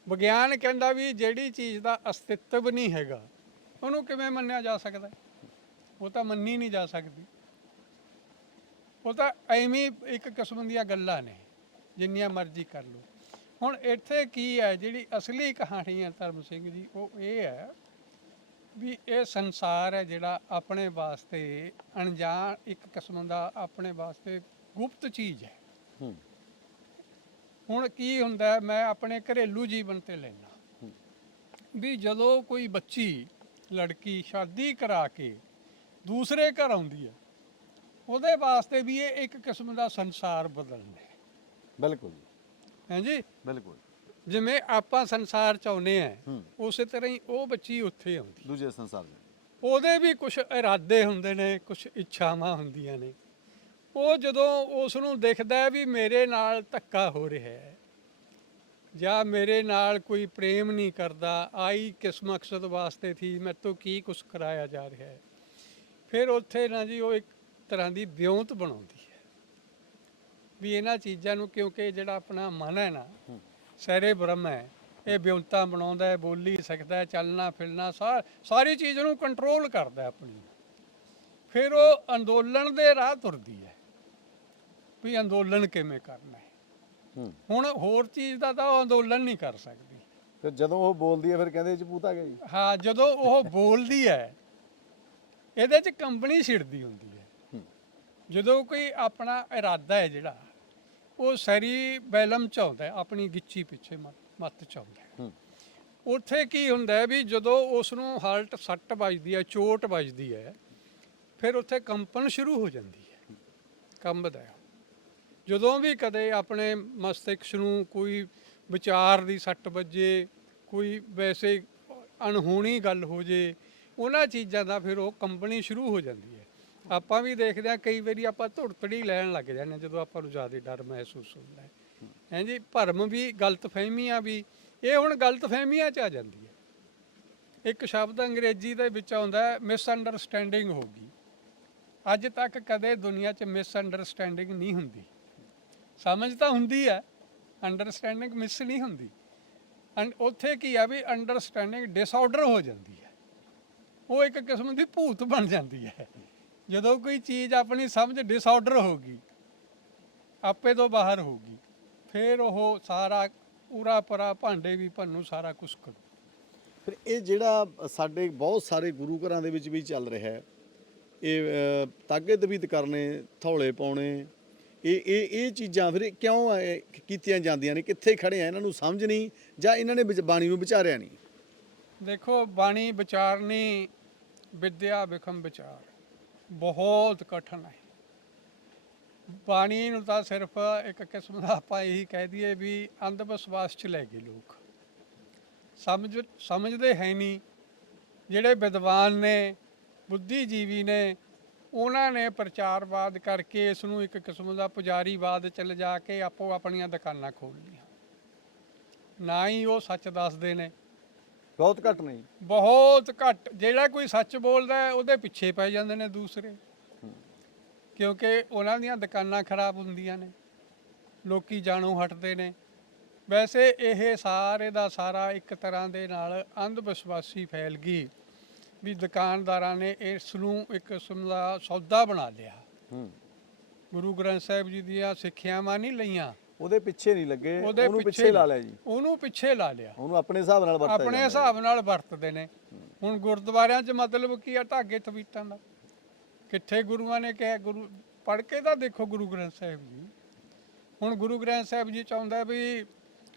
ਵਿਗਿਆਨ ਕਹਿੰਦਾ ਵੀ ਜਿਹੜੀ ਚੀਜ਼ ਦਾ ਅਸਤਿਤਵ ਨਹੀਂ ਹੈਗਾ, ਉਹਨੂੰ ਕਿਵੇਂ ਮੰਨਿਆ ਜਾ ਸਕਦਾ? ਉਹ ਤਾਂ ਮੰਨੀ ਨਹੀਂ ਜਾ ਸਕਦੀ। ਉਹ ਤਾਂ ਐਵੇਂ ਇੱਕ ਕਿਸਮ ਦੀਆਂ ਗੱਲਾਂ ਨੇ ਜਿੰਨੀਆਂ ਮਰਜ਼ੀ ਕਰ ਲਓ। ਹੁਣ ਇੱਥੇ ਕੀ ਹੈ ਜਿਹੜੀ ਅਸਲੀ ਕਹਾਣੀ ਹੈ ਧਰਮ ਸਿੰਘ ਜੀ ਉਹ ਇਹ ਹੈ ਵੀ ਇਹ ਸੰਸਾਰ ਹੈ ਜਿਹੜਾ ਆਪਣੇ ਵਾਸਤੇ ਅਣਜਾਣ ਇੱਕ ਕਿਸਮ ਦਾ ਆਪਣੇ ਵਾਸਤੇ ਗੁਪਤ ਚੀਜ਼ ਹੈ। ਹੁਣ ਕੀ ਹੁੰਦਾ ਮੈਂ ਆਪਣੇ ਘਰੇਲੂ ਜੀਵਨ ਤੇ ਲੈਣਾ। ਵੀ ਜਦੋਂ ਕੋਈ ਬੱਚੀ ਲੜਕੀ ਸ਼ਾਦੀ ਕਰਾ ਕੇ ਦੂਸਰੇ ਘਰ ਆਉਂਦੀ ਹੈ ਉਹਦੇ ਵਾਸਤੇ ਵੀ ਇਹ ਇੱਕ ਕਿਸਮ ਦਾ ਸੰਸਾਰ ਬਦਲਣਾ ਹੈ। ਬਿਲਕੁਲ ਹਾਂਜੀ? ਬਿਲਕੁਲ। ਜਿਵੇਂ ਆਪਾਂ ਸੰਸਾਰ ਚ ਆਉਨੇ ਆ ਉਸੇ ਤਰ੍ਹਾਂ ਹੀ ਉਹ ਬੱਚੀ ਉੱਥੇ ਆਉਂਦੀ। ਦੂਜੇ ਸੰਸਾਰ ਦੇ ਉਹਦੇ ਵੀ ਕੁਝ ਇਰਾਦੇ ਹੁੰਦੇ ਨੇ ਕੁਝ ਇੱਛਾਵਾਂ ਹੁੰਦੀਆਂ ਨੇ। ਉਹ ਜਦੋਂ ਉਸ ਨੂੰ ਦਿਖਦਾ ਹੈ ਵੀ ਮੇਰੇ ਨਾਲ ਧੱਕਾ ਹੋ ਰਿਹਾ ਹੈ ਜਾਂ ਮੇਰੇ ਨਾਲ ਕੋਈ ਪ੍ਰੇਮ ਨਹੀਂ ਕਰਦਾ ਆਈ ਕਿਸ ਮਕਸਦ ਵਾਸਤੇ ਥੀ ਮੇਰੇ ਤੋਂ ਕੀ ਕੁਛ ਕਰਾਇਆ ਜਾ ਰਿਹਾ ਹੈ। ਫਿਰ ਉੱਥੇ ਨਾ ਜੀ ਉਹ ਇੱਕ ਤਰ੍ਹਾਂ ਦੀ ਵਿਉਂਤ ਬਣਾਉਂਦੀ ਹੈ। ਵੀ ਇਹਨਾਂ ਚੀਜ਼ਾਂ ਨੂੰ ਕਿਉਂਕਿ ਜਿਹੜਾ ਆਪਣਾ ਮਨ ਹੈ ਨਾ ਸਹਿਰੇ ਬ੍ਰਹਮ ਹੈ ਇਹ ਵਿਉਂਤਾਂ ਬਣਾਉਂਦਾ ਹੈ ਬੋਲੀ ਸਕਦਾ ਹੈ ਚੱਲਣਾ ਫਿਰਨਾ ਸਾਰੀ ਚੀਜ਼ ਨੂੰ ਕੰਟਰੋਲ ਕਰਦਾ ਆਪਣੀ। ਫਿਰ ਉਹ ਅੰਦੋਲਨ ਦੇ ਰਾਹ ਤੁਰਦੀ ਹੈ ਵੀ ਅੰਦੋਲਨ ਕਿਵੇਂ ਕਰਨਾ ਹੈ। ਹੁਣ ਹੋਰ ਚੀਜ਼ ਦਾ ਤਾਂ ਉਹ ਅੰਦੋਲਨ ਨਹੀਂ ਕਰ ਸਕਦੀ। ਫਿਰ ਜਦੋਂ ਉਹ ਬੋਲਦੀ ਹੈ ਫਿਰ ਕਹਿੰਦੇ ਚ ਭੂਤ ਆ ਗਿਆ ਜੀ। ਹਾਂ ਜਦੋਂ ਉਹ ਬੋਲਦੀ ਹੈ ਇਹਦੇ 'ਚ ਕੰਬਣੀ ਛਿੜਦੀ ਹੁੰਦੀ ਹੂੰ। ਜਦੋਂ ਕੋਈ ਆਪਣਾ ਇਰਾਦਾ ਹੈ ਜਿਹੜਾ ਉਹ ਸਰੀ ਬੈਲਮ ਚ ਆਉਂਦਾ ਹੈ ਆਪਣੀ ਗਿੱਚੀ ਪਿੱਛੇ ਮੱਤ ਮੱਤ ਚ ਆਉਂਦਾ ਹੈ। ਉੱਥੇ ਕੀ ਹੁੰਦਾ ਹੈ ਵੀ ਜਦੋਂ ਉਸ ਨੂੰ ਹਾਲਟ ਸੱਟ ਵੱਜਦੀ ਹੈ ਚੋਟ ਵੱਜਦੀ ਹੈ ਫਿਰ ਉੱਥੇ ਕੰਪਨ ਸ਼ੁਰੂ ਹੋ ਜਾਂਦੀ ਹੈ ਕੰਬਦਾ ਹੈ। ਜਦੋਂ ਵੀ ਕਦੇ ਆਪਣੇ ਮਸਤਿਸ਼ਕ ਨੂੰ ਕੋਈ ਵਿਚਾਰ ਦੀ ਸੱਟ ਵੱਜੇ ਕੋਈ ਵੈਸੇ ਅਣਹੋਣੀ ਗੱਲ ਹੋ ਜੇ ਉਹਨਾਂ ਚੀਜ਼ਾਂ ਦਾ ਫਿਰ ਉਹ ਕੰਬਣੀ ਸ਼ੁਰੂ ਹੋ ਜਾਂਦੀ ਹੈ। ਆਪਾਂ ਵੀ ਦੇਖਦੇ ਹਾਂ, ਕਈ ਵਾਰੀ ਆਪਾਂ ਧੁੜਤੜੀ ਲੈਣ ਲੱਗ ਜਾਂਦੇ ਹਾਂ ਜਦੋਂ ਆਪਾਂ ਨੂੰ ਜ਼ਿਆਦਾ ਡਰ ਮਹਿਸੂਸ ਹੁੰਦਾ ਹੈ। ਹੈਂ ਜੀ? ਭਰਮ ਵੀ, ਗਲਤਫਹਿਮੀਆਂ ਵੀ, ਇਹ ਹੁਣ ਗਲਤਫਹਿਮੀਆਂ ਚ ਆ ਜਾਂਦੀ ਹੈ। ਇੱਕ ਸ਼ਬਦ ਅੰਗਰੇਜ਼ੀ ਦੇ ਵਿੱਚ ਆਉਂਦਾ ਹੈ ਮਿਸਅੰਡਰਸਟੈਂਡਿੰਗ ਹੋ ਗਈ। ਅੱਜ ਤੱਕ ਕਦੇ ਦੁਨੀਆ 'ਚ ਮਿਸਅੰਡਰਸਟੈਂਡਿੰਗ ਨਹੀਂ ਹੁੰਦੀ। ਸਮਝ ਤਾਂ ਹੁੰਦੀ ਹੈ ਅੰਡਰਸਟੈਂਡਿੰਗ ਮਿਸ ਨਹੀਂ ਹੁੰਦੀ। ਐਂਡ ਉੱਥੇ ਕੀ ਆ ਵੀ ਅੰਡਰਸਟੈਂਡਿੰਗ ਡਿਸਆਰਡਰ ਹੋ ਜਾਂਦੀ ਹੈ। ਉਹ ਇੱਕ ਕਿਸਮ ਦੀ ਭੂਤ ਬਣ ਜਾਂਦੀ ਹੈ। ਜਦੋਂ ਕੋਈ ਚੀਜ਼ ਆਪਣੀ ਸਮਝ ਡਿਸਆਰਡਰ ਹੋ ਗਈ ਆਪੇ ਤੋਂ ਬਾਹਰ ਹੋ ਗਈ ਫਿਰ ਉਹ ਸਾਰਾ ਪੂਰਾ ਪਰਾ ਭਾਂਡੇ ਵੀ ਭੰਨੂ ਸਾਰਾ ਕੁਝ ਕਰੂ। ਫਿਰ ਇਹ ਜਿਹੜਾ ਸਾਡੇ ਬਹੁਤ ਸਾਰੇ ਗੁਰੂ ਘਰਾਂ ਦੇ ਵਿੱਚ ਵੀ ਚੱਲ ਰਿਹਾ ਹੈ ਇਹ ਤਾਗੇ ਤਵੀਤ ਕਰਨੇ ਥੌਲੇ ਪਾਉਣੇ ਇਹ ਇਹ ਇਹ ਚੀਜ਼ਾਂ ਫਿਰ ਕਿਉਂ ਕੀਤੀਆਂ ਜਾਂਦੀਆਂ ਨੇ? ਕਿੱਥੇ ਖੜੇ ਆ? ਇਹਨਾਂ ਨੂੰ ਸਮਝ ਨਹੀਂ ਜਾਂ ਇਹਨਾਂ ਨੇ ਬਾਣੀ ਨੂੰ ਵਿਚਾਰਿਆ ਨਹੀਂ? ਦੇਖੋ ਬਾਣੀ ਵਿਚਾਰਨੀ ਵਿਦਿਆ ਵਿਖਮ ਵਿਚਾਰ। ਬਹੁਤ ਕਠਿਨ ਹੈ। ਬਾਣੀ ਨੂੰ ਤਾਂ ਸਿਰਫ ਇੱਕ ਕਿਸਮ ਦਾ ਆਪਾਂ ਇਹੀ ਕਹਿ ਦਈਏ ਵੀ ਅੰਧ ਵਿਸ਼ਵਾਸ ਚ ਲੈ ਗਏ ਲੋਕ। ਸਮਝ, ਸਮਝਦੇ ਹੈ ਨਹੀਂ ਜਿਹੜੇ ਵਿਦਵਾਨ ਨੇ, ਬੁੱਧੀਜੀਵੀ ਨੇ, ਉਹਨਾਂ ਨੇ ਪ੍ਰਚਾਰਵਾਦ ਕਰਕੇ ਇਸ ਨੂੰ ਇੱਕ ਕਿਸਮ ਦਾ ਪੁਜਾਰੀਵਾਦ ਚ ਲਿਜਾ ਕੇ ਆਪੋ ਆਪਣੀਆਂ ਦੁਕਾਨਾਂ ਖੋਲ੍ਹ ਲਈਆਂ। ਨਾ ਹੀ ਉਹ ਸੱਚ ਦੱਸਦੇ ਨੇ। ਬਹੁਤ ਘੱਟ ਨਹੀਂ। ਬਹੁਤ ਘੱਟ। ਜਿਹੜਾ ਕੋਈ ਸੱਚ ਬੋਲਦਾ ਹੈ ਉਹਦੇ ਪਿੱਛੇ ਪੈ ਜਾਂਦੇ ਨੇ ਦੂਸਰੇ। ਕਿਉਂਕਿ ਉਹਨਾਂ ਦੀਆਂ ਦੁਕਾਨਾਂ ਖਰਾਬ ਹੁੰਦੀਆਂ ਨੇ। ਲੋਕੀ ਜਾਣੋਂ ਹਟਦੇ ਨੇ। ਵੈਸੇ ਇਹ ਸਾਰੇ ਦਾ ਸਾਰਾ ਇੱਕ ਤਰ੍ਹਾਂ ਦੇ ਨਾਲ ਅੰਧ ਵਿਸ਼ਵਾਸੀ ਫੈਲ ਗਈ ਵੀ ਦੁਕਾਨਦਾਰਾਂ ਨੇ ਇਸ ਨੂੰ ਇੱਕ ਕਿਸਮ ਦਾ ਸੌਦਾ ਬਣਾ ਲਿਆ। ਹੂੰ। ਗੁਰੂ ਗ੍ਰੰਥ ਸਾਹਿਬ ਜੀ ਦੀਆਂ ਸਿੱਖਿਆਵਾਂ ਨਹੀਂ ਲਈਆਂ। ਉਹਦੇ ਪਿੱਛੇ ਨਹੀਂ ਲੱਗੇ ਉਹਦੇ ਉਹਨੂੰ ਪਿੱਛੇ ਲਾ ਲਿਆ ਜੀ। ਉਹਨੂੰ ਪਿੱਛੇ ਲਾ ਲਿਆ। ਉਹਨੂੰ ਆਪਣੇ ਹਿਸਾਬ ਨਾਲ ਵਰਤਿਆ ਆਪਣੇ ਹਿਸਾਬ ਨਾਲ ਵਰਤਦੇ ਨੇ। ਹੁਣ ਗੁਰਦੁਆਰਿਆਂ 'ਚ ਮਤਲਬ ਕੀ ਆ ਢਾਗੇ ਤਵੀਤਾਂ ਦਾ। ਕਿੱਥੇ ਗੁਰੂਆਂ ਨੇ ਕਿਹਾ ਗੁਰੂ ਪੜ ਕੇ ਤਾਂ ਦੇਖੋ ਗੁਰੂ ਗ੍ਰੰਥ ਸਾਹਿਬ ਜੀ। ਹੁਣ ਗੁਰੂ ਗ੍ਰੰਥ ਸਾਹਿਬ ਜੀ ਚਾਹੁੰਦਾ ਵੀ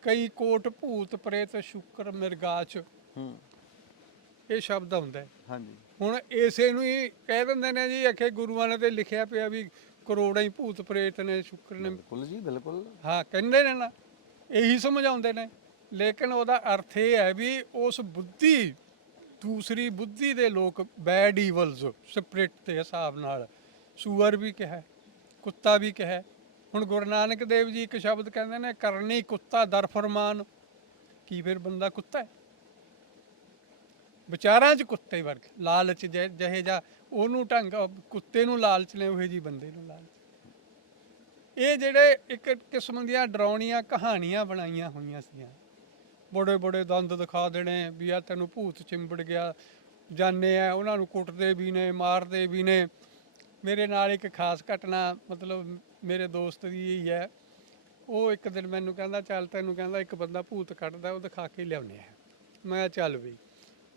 ਕਈ ਕੋਟ ਭੂਤ ਪ੍ਰੇਤ ਸ਼ੁਕਰ ਮਿਰਗਾਚ। ਹੂੰ। ਇਹ ਸ਼ਬਦ ਆਉਂਦਾ। ਹੈ। ਹਾਂਜੀ। ਹੁਣ ਇਸੇ ਨੂੰ ਹੀ ਕਹਿ ਦਿੰਦੇ ਨੇ ਜੀ ਅਖੇ ਗੁਰੂਆਂ ਨੇ ਤੇ ਲਿਖਿਆ ਪਿਆ ਵੀ ਕਰੋੜਾਂ ਹੀ ਭੂਤ ਪ੍ਰੇਤ ਨੇ ਸ਼ੁਕਰ ਨੇ। ਬਿਲਕੁਲ ਜੀ ਬਿਲਕੁਲ। ਹਾਂ ਕਹਿੰਦੇ ਨੇ ਨਾ ਇਹੀ ਸਮਝਾਉਂਦੇ ਨੇ। ਲੇਕਿਨ ਉਹਦਾ ਅਰਥ ਇਹ ਹੈ ਵੀ ਉਸ ਬੁੱਧੀ ਦੂਸਰੀ ਬੁੱਧੀ ਦੇ ਲੋਕ ਬੈਡ ਈਵਲਸ ਸਪਿਰਿਟ ਦੇ ਹਿਸਾਬ ਨਾਲ। ਸੂਅਰ ਵੀ ਕਿਹਾ ਕੁੱਤਾ ਵੀ ਕਿਹਾ। ਹੁਣ ਗੁਰੂ ਨਾਨਕ ਦੇਵ ਜੀ ਇੱਕ ਸ਼ਬਦ ਕਹਿੰਦੇ ਨੇ ਕਰਨੀ ਕੁੱਤਾ ਦਰ ਫਰਮਾਨ ਕੀ ਫਿਰ ਬੰਦਾ ਕੁੱਤਾ ਹੈ? ਵਿਚਾਰਾਂ 'ਚ ਕੁੱਤੇ ਵਰਗ, ਲਾਲਚ ਜਿਹੇ ਜਿਹੇ ਜਾ ਉਹਨੂੰ ਢੰਗ ਕੁੱਤੇ ਨੂੰ ਲਾਲਚ ਨੇ, ਉਹੇ ਜੀ ਬੰਦੇ ਨੂੰ ਲਾਲਚ। ਇਹ ਜਿਹੜੇ ਇੱਕ ਕਿਸਮ ਦੀਆਂ ਡਰਾਉਣੀਆਂ ਕਹਾਣੀਆਂ ਬਣਾਈਆਂ ਹੋਈਆਂ ਸੀਆਂ। ਬੜੇ ਬੜੇ ਦੰਦ ਦਿਖਾ ਦੇਣੇ ਵੀ ਆ ਤੈਨੂੰ ਭੂਤ ਚਿੰਬੜ ਗਿਆ, ਜਾਣੇ ਆ, ਉਹਨਾਂ ਨੂੰ ਕੁੱਟਦੇ ਵੀ ਨੇ, ਮਾਰਦੇ ਵੀ ਨੇ। ਮੇਰੇ ਨਾਲ ਇੱਕ ਖਾਸ ਘਟਨਾ, ਮਤਲਬ ਮੇਰੇ ਦੋਸਤ ਦੀ ਹੀ ਹੈ। ਉਹ ਇੱਕ ਦਿਨ ਮੈਨੂੰ ਕਹਿੰਦਾ, ਚੱਲ ਤੈਨੂੰ ਕਹਿੰਦਾ ਇੱਕ ਬੰਦਾ ਭੂਤ ਕੱਢਦਾ, ਉਹ ਦਿਖਾ ਕੇ ਲਿਆਉਨੇ ਆ। ਮੈਂ ਕਿਹਾ ਚੱਲ ਵੀ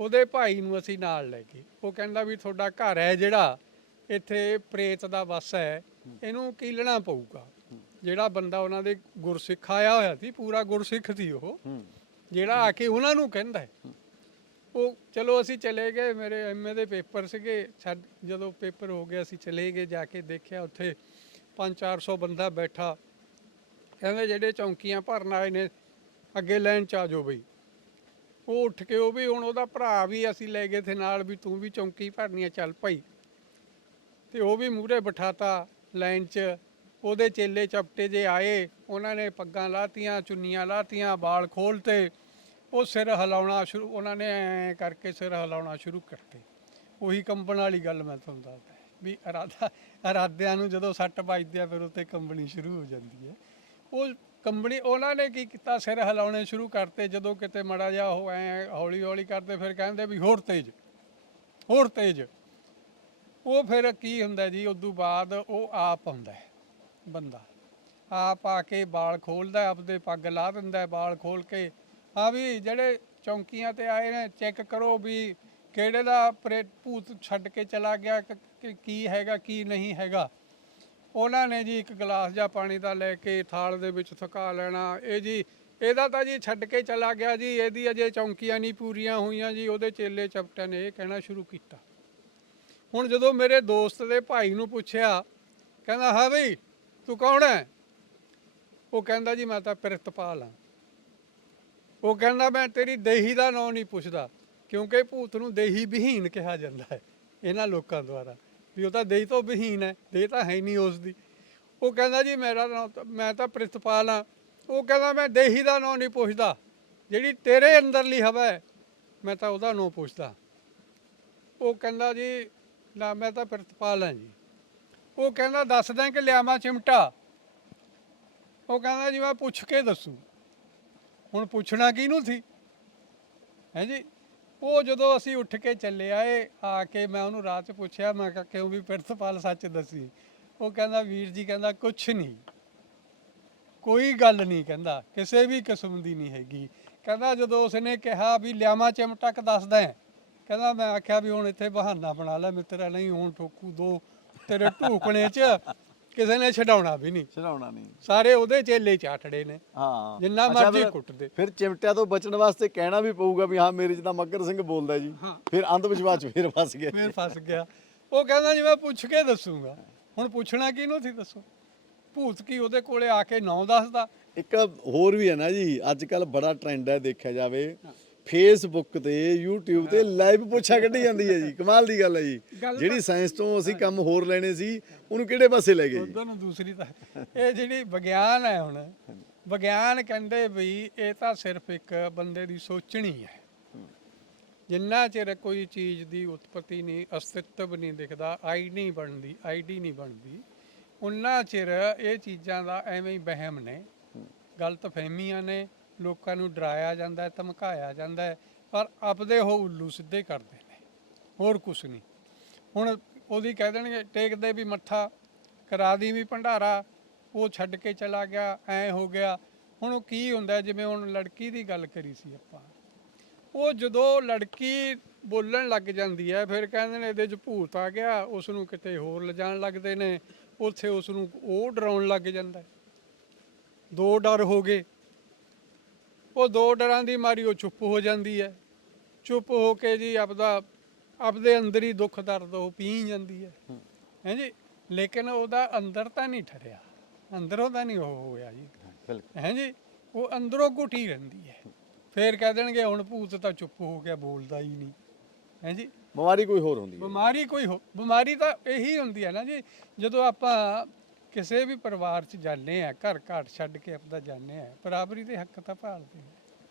ਉਹਦੇ ਭਾਈ ਨੂੰ ਅਸੀਂ ਨਾਲ ਲੈ ਗਏ। ਉਹ ਕਹਿੰਦਾ ਵੀ ਤੁਹਾਡਾ ਘਰ ਹੈ ਜਿਹੜਾ, ਇੱਥੇ ਪ੍ਰੇਤ ਦਾ ਵਸ ਹੈ, ਇਹਨੂੰ ਕੀਲਣਾ ਪਊਗਾ? ਜਿਹੜਾ ਬੰਦਾ ਉਹਨਾਂ ਦੇ ਗੁਰਸਿੱਖ ਆਇਆ ਹੋਇਆ ਸੀ, ਪੂਰਾ ਗੁਰਸਿੱਖ ਸੀ ਉਹ, ਜਿਹੜਾ ਆ ਕੇ ਉਹਨਾਂ ਨੂੰ ਕਹਿੰਦਾ ਹੈ। ਉਹ ਚਲੋ ਅਸੀਂ ਚਲੇ ਗਏ, ਮੇਰੇ ਐਮਏ ਦੇ ਪੇਪਰ ਸੀਗੇ, ਛੱਡ, ਜਦੋਂ ਪੇਪਰ ਹੋ ਗਿਆ ਅਸੀਂ ਚਲੇ ਗਏ, ਜਾ ਕੇ ਦੇਖਿਆ ਉੱਥੇ 5-400 ਬੰਦਾ ਬੈਠਾ। ਕਹਿੰਦੇ ਜਿਹੜੇ ਚੌਂਕੀਆਂ ਭਰਨ ਆਏ ਨੇ, ਅੱਗੇ ਲਾਈਨ ਚ ਆ ਜਾਓ ਬਈ। ਉਹ ਉੱਠ ਕੇ ਉਹ ਵੀ ਹੁਣ ਉਹਦਾ ਭਰਾ ਵੀ ਅਸੀਂ ਲੈ ਗਏ ਤੇ ਨਾਲ ਵੀ ਤੂੰ ਵੀ ਚੌਂਕੀ ਭਰਨੀਆਂ ਚੱਲ ਭਾਈ। ਤੇ ਉਹ ਵੀ ਮੂਹਰੇ ਬਿਠਾਤਾ ਲਾਈਨ 'ਚ। ਉਹਦੇ ਚੇਲੇ ਚਪਟੇ ਜੇ ਆਏ, ਉਹਨਾਂ ਨੇ ਪੱਗਾਂ ਲਾਤੀਆਂ, ਚੁੰਨੀਆਂ ਲਾਤੀਆਂ, ਵਾਲ ਖੋਲਤੇ। ਉਹ ਸਿਰ ਹਿਲਾਉਣਾ ਸ਼ੁਰੂ, ਉਹਨਾਂ ਨੇ ਐ ਕਰਕੇ ਸਿਰ ਹਿਲਾਉਣਾ ਸ਼ੁਰੂ ਕਰਤੇ। ਉਹੀ ਕੰਬਣ ਵਾਲੀ ਗੱਲ ਮੈਂ ਤੁਹਾਨੂੰ ਦੱਸਦਾ। ਵੀ ਇਰਾਦਾ ਇਰਾਦਿਆਂ ਨੂੰ ਜਦੋਂ ਸੱਟ ਵੱਜਦੀ ਆ, ਫਿਰ ਉੱਤੇ ਕੰਬਣੀ ਸ਼ੁਰੂ ਹੋ ਜਾਂਦੀ ਹੈ ਉਹ ਕੰਬਣੀ ਉਹਨਾਂ ਨੇ ਕੀ ਕੀਤਾ? ਸਿਰ ਹਿਲਾਉਣੇ ਸ਼ੁਰੂ ਕਰਤੇ ਜਦੋਂ ਕਿਤੇ ਮੜਾ ਜਾ ਉਹ ਐ ਹੌਲੀ ਹੌਲੀ ਕਰਦੇ ਫਿਰ ਕਹਿੰਦੇ ਵੀ ਹੋਰ ਤੇਜ਼ ਹੋਰ ਤੇਜ਼। ਉਹ ਫਿਰ ਕੀ ਹੁੰਦਾ ਜੀ? ਉਦੋਂ ਬਾਅਦ ਉਹ ਆਪ ਆਉਂਦਾ ਬੰਦਾ। ਆਪ ਆ ਕੇ ਬਾਲ ਖੋਲਦਾ ਆਪਦੇ ਪੱਗ ਲਾ ਦਿੰਦਾ ਹੈ, ਬਾਲ ਖੋਲ ਕੇ। ਆ ਵੀ ਜਿਹੜੇ ਚੌਂਕੀਆਂ ਤੇ ਆਏ ਨੇ ਚੈੱਕ ਕਰੋ ਵੀ ਕਿਹੜੇ ਦਾ ਪ੍ਰੇਤ ਭੂਤ ਛੱਡ ਕੇ ਚਲਾ ਗਿਆ ਕਿ- ਕਿ ਕੀ ਹੈਗਾ ਕੀ ਨਹੀਂ ਹੈਗਾ। ਉਹਨਾਂ ਨੇ ਜੀ ਇੱਕ ਗਲਾਸ ਜਾਂ ਪਾਣੀ ਦਾ ਲੈ ਕੇ ਥਾਲ ਦੇ ਵਿੱਚ ਥਕਾ ਲੈਣਾ। ਇਹ ਜੀ, ਇਹਦਾ ਤਾਂ ਜੀ ਛੱਡ ਕੇ ਚਲਾ ਗਿਆ ਜੀ। ਇਹਦੀ ਅਜੇ ਚੌਂਕੀਆਂ ਨਹੀਂ ਪੂਰੀਆਂ ਹੋਈਆਂ ਜੀ, ਉਹਦੇ ਚੇਲੇ ਚਪਟਿਆਂ ਨੇ, ਇਹ ਕਹਿਣਾ ਸ਼ੁਰੂ ਕੀਤਾ। ਹੁਣ ਜਦੋਂ ਮੇਰੇ ਦੋਸਤ ਦੇ ਭਾਈ ਨੂੰ ਪੁੱਛਿਆ, ਕਹਿੰਦਾ, ਹਾਂ ਬਈ, ਤੂੰ ਕੌਣ ਹੈ ਉਹ ਕਹਿੰਦਾ, ਜੀ ਮੈਂ ਤਾਂ ਪ੍ਰਿਤਪਾਲ ਹਾਂ ਉਹ ਕਹਿੰਦਾ, ਮੈਂ ਤੇਰੀ ਦੇਹੀ ਦਾ ਨਾਂ ਨਹੀਂ ਪੁੱਛਦਾ, ਕਿਉਂਕਿ ਭੂਤ ਨੂੰ ਦੇਹੀ ਵਿਹੀਨ ਕਿਹਾ ਜਾਂਦਾ ਹੈ ਇਹਨਾਂ ਲੋਕਾਂ ਦੁਆਰਾ। ਵੀ ਉਹ ਤਾਂ ਦੇਹ ਤੋਂ ਵਿਹੀਨ ਹੈ, ਦੇਹ ਤਾਂ ਹੈ ਨਹੀਂ ਉਸ ਦੀ ਉਹ ਕਹਿੰਦਾ ਜੀ ਮੇਰਾ ਨਾਂ ਤਾਂ- ਮੈਂ ਤਾਂ ਪ੍ਰਿਤਪਾਲ ਹਾਂ। ਉਹ ਕਹਿੰਦਾ ਮੈਂ ਦੇਹੀ ਦਾ ਨਾਂ ਨਹੀਂ ਪੁੱਛਦਾ। ਜਿਹੜੀ ਤੇਰੇ ਅੰਦਰਲੀ ਹਵਾ ਹੈ, ਮੈਂ ਤਾਂ ਉਹਦਾ ਨਾਂ ਪੁੱਛਦਾ। ਉਹ ਕਹਿੰਦਾ ਜੀ, ਨਾ ਮੈਂ ਤਾਂ ਪ੍ਰਿਤਪਾਲ ਹਾਂ ਜੀ। ਉਹ ਕਹਿੰਦਾ ਦੱਸਦਾ ਕਿ ਲਿਆਵਾਂ ਚਿਮਟਾ। ਉਹ ਕਹਿੰਦਾ ਜੀ ਮੈਂ ਪੁੱਛ ਕੇ ਦੱਸੂ। ਹੁਣ ਪੁੱਛਣਾ ਕਿਹਨੂੰ ਸੀ? ਹੈ ਜੀ? ਉਹ ਜਦੋਂ ਅਸੀਂ ਉੱਠ ਕੇ ਚੱਲੇ ਆਏ, ਆ ਕੇ ਮੈਂ ਉਹਨੂੰ ਰਾਤ 'ਚ ਪੁੱਛਿਆ, ਮੈਂ ਕਿਹਾ, ਕਿਉਂ ਵੀ ਪ੍ਰਿਤਪਾਲ ਸੱਚ ਦੱਸੀ? ਉਹ ਕਹਿੰਦਾ, ਵੀਰ ਜੀ ਕਹਿੰਦਾ, ਕੁਛ ਨਹੀਂ। ਕੋਈ ਗੱਲ ਨਹੀਂ ਕਹਿੰਦਾ, ਕਿਸੇ ਵੀ ਕਿਸਮ ਦੀ ਨਹੀਂ ਹੈਗੀ। ਕਹਿੰਦਾ, ਜਦੋਂ ਉਸਨੇ ਕਿਹਾ ਵੀ ਲਿਆਵਾਂ ਚਿਮਟਕ ਦੱਸਦਾ ਹੈ, ਕਹਿੰਦਾ, ਮੈਂ ਆਖਿਆ ਵੀ ਹੁਣ ਇੱਥੇ ਬਹਾਨਾ ਬਣਾ ਲੈ ਮਿੱਤਰਾ, ਨਹੀਂ, ਹੁਣ ਠੋਕੂ ਦੋ ਤੇਰੇ ਢੂਕਣੇ 'ਚ। ਕਿਸੇ ਨੇ ਛਡਾਉਣਾ ਵੀ ਨਹੀਂ। ਚੜਾਉਣਾ ਨਹੀਂ। ਸਾਰੇ ਉਹਦੇ ਚੇਲੇ ਚਾਟੜੇ ਨੇ। ਹਾਂ। ਜਿੰਨਾ ਅੱਛਾ, ਮਰਜ਼ੀ ਫਿਰ- ਕੁੱਟਦੇ। ਫਿਰ ਚਿਮਟਿਆਂ ਤੋਂ ਬਚਣ ਵਾਸਤੇ ਕਹਿਣਾ ਵੀ ਪਊਗਾ ਵੀ ਹਾਂ ਮੇਰੇ ਤਾਂ ਮੱਗਰ ਸਿੰਘ ਬੋਲਦਾ ਜੀ। ਹਾਂ। ਫਿਰ ਅੰਧ ਵਿਸ਼ਵਾਸ ਚ ਫਿਰ ਫਸ ਗਿਆ ਫੇਰ ਫਸ ਗਿਆ। ਉਹ ਕਹਿੰਦਾ ਜੀ ਮੈਂ ਪੁੱਛ ਕੇ ਦੱਸੂਗਾ। ਹੁਣ ਪੁੱਛਣਾ ਕਿਹਨੂੰ ਸੀ ਦੱਸੋ? ਭੂਤ ਕੀ ਉਹਦੇ ਕੋਲੇ ਆ ਕੇ ਨਾਂ ਦੱਸਦਾ? ਇੱਕ ਹੋਰ ਵੀ ਹੈ ਨਾ ਜੀ ਅੱਜ ਕੱਲ ਬੜਾ ਟ੍ਰੈਂਡ ਹੈ ਦੇਖਿਆ ਜਾਵੇ। ਫੇਸਬੁੱਕ ਤੇ YouTube ਤੇ ਲਾਈਵ ਪੁੱਛਾ ਕੱਢੀ ਜਾਂਦੀ ਹੈ ਜੀ। ਕਮਾਲ ਦੀ ਗੱਲ ਹੈ ਜੀ। ਜਿਹੜੀ ਸਾਇੰਸ ਤੋਂ ਅਸੀਂ ਕੰਮ ਹੋਰ ਲੈਣੇ ਸੀ ਉਹਨੂੰ ਕਿਹੜੇ ਪਾਸੇ ਲੈ ਗਏ ਜੀ? ਉਧਰ ਨੂੰ ਦੂਸਰੀ ਤਾਂ ਇਹ ਜਿਹੜੀ ਵਿਗਿਆਨ ਹੈ ਹੁਣ ਵਿਗਿਆਨ ਕਹਿੰਦੇ ਵੀ ਇਹ ਤਾਂ ਸਿਰਫ ਇੱਕ ਬੰਦੇ ਦੀ ਸੋਚਣੀ ਹੈ। ਜਿੰਨਾ ਚਿਰ ਕੋਈ ਚੀਜ਼ ਦੀ ਉਤਪਤੀ ਨਹੀਂ ਅਸਤਿਤਵ ਨਹੀਂ ਦਿਖਦਾ ਆਈ ਨਹੀਂ ਬਣਦੀ ਆਈਡੀ ਨਹੀਂ ਬਣਦੀ ਉਨਾ ਚਿਰ ਇਹ ਚੀਜ਼ਾਂ ਦਾ ਐਵੇਂ ਹੀ ਵਹਿਮ ਨੇ ਗਲਤ ਫਹਿਮੀਆਂ ਨੇ ਲੋਕਾਂ ਨੂੰ ਡਰਾਇਆ ਜਾਂਦਾ ਹੈ, ਧਮਕਾਇਆ ਜਾਂਦਾ ਹੈ, ਪਰ ਆਪਦੇ ਉਹ ਉੱਲੂ ਸਿੱਧੇ ਕਰਦੇ ਨੇ। ਹੋਰ ਕੁਛ ਨਹੀਂ। ਹੁਣ ਉਹਦੀ ਕਹਿ ਦੇਣਗੇ ਟੇਕਦੇ ਵੀ ਮੱਥਾ ਕਰਾ ਦੀ ਵੀ ਭੰਡਾਰਾ, ਉਹ ਛੱਡ ਕੇ ਚਲਾ ਗਿਆ, ਐ ਹੋ ਗਿਆ। ਹੁਣ ਉਹ ਕੀ ਹੁੰਦਾ ਜਿਵੇਂ ਹੁਣ ਲੜਕੀ ਦੀ ਗੱਲ ਕਰੀ ਸੀ ਆਪਾਂ। ਉਹ ਜਦੋਂ ਲੜਕੀ ਬੋਲਣ ਲੱਗ ਜਾਂਦੀ ਹੈ, ਫਿਰ ਕਹਿੰਦੇ ਨੇ ਇਹਦੇ 'ਚ ਭੂਤ ਆ ਗਿਆ ਉਸ ਨੂੰ ਕਿਤੇ ਹੋਰ ਲਿਜਾਣ ਲੱਗਦੇ ਨੇ। ਉੱਥੇ ਉਸ ਨੂੰ ਉਹ ਡਰਾਉਣ ਲੱਗ ਜਾਂਦਾ ਦੋ ਡਰ ਹੋ ਗਏ। ਉਹ ਦੋ ਡਰਾਂ ਦੀ ਮਾਰੀ ਉਹ ਚੁੱਪ ਹੋ ਜਾਂਦੀ ਹੈ। ਚੁੱਪ ਹੋ ਕੇ ਜੀ ਆਪਦਾ ਆਪਦੇ ਅੰਦਰ ਹੀ ਦੁੱਖ ਦਰਦ ਉਹ ਪੀ ਜਾਂਦੀ ਹੈ। ਹੈ ਜੀ? ਲੇਕਿਨ ਉਹਦਾ ਅੰਦਰ ਤਾਂ ਨਹੀਂ ਠਰਿਆ। ਅੰਦਰੋਂ ਤਾਂ ਨਹੀਂ ਉਹ ਹੋਇਆ ਜੀ। ਬਿਲਕੁਲ। ਹੈ ਜੀ? ਉਹ ਅੰਦਰੋਂ ਘੁੱਟੀ ਰਹਿੰਦੀ ਹੈ। ਫੇਰ ਕਹਿ ਦੇਣਗੇ ਹੁਣ ਭੂਤ ਤਾਂ ਚੁੱਪ ਹੋ ਗਿਆ ਬੋਲਦਾ ਹੀ ਨਹੀਂ। ਹੈ ਜੀ? ਬਿਮਾਰੀ ਕੋਈ ਹੋਰ ਹੁੰਦੀ ਹੈ। ਬਿਮਾਰੀ ਕੋਈ ਹੋ ਬਿਮਾਰੀ ਤਾਂ ਇਹੀ ਹੁੰਦੀ ਹੈ ਨਾ ਜੀ ਜਦੋਂ ਆਪਾਂ ਕਿਸੇ ਵੀ ਪਰਿਵਾਰ 'ਚ ਜਾਂਦੇ ਆ ਘਰ ਘਾਟ ਛੱਡ ਕੇ ਆਪਦਾ ਜਾਂਦੇ ਆ ਬਰਾਬਰੀ ਦੇ ਹੱਕ ਤਾਂ ਭਾਲਦੇ ਆ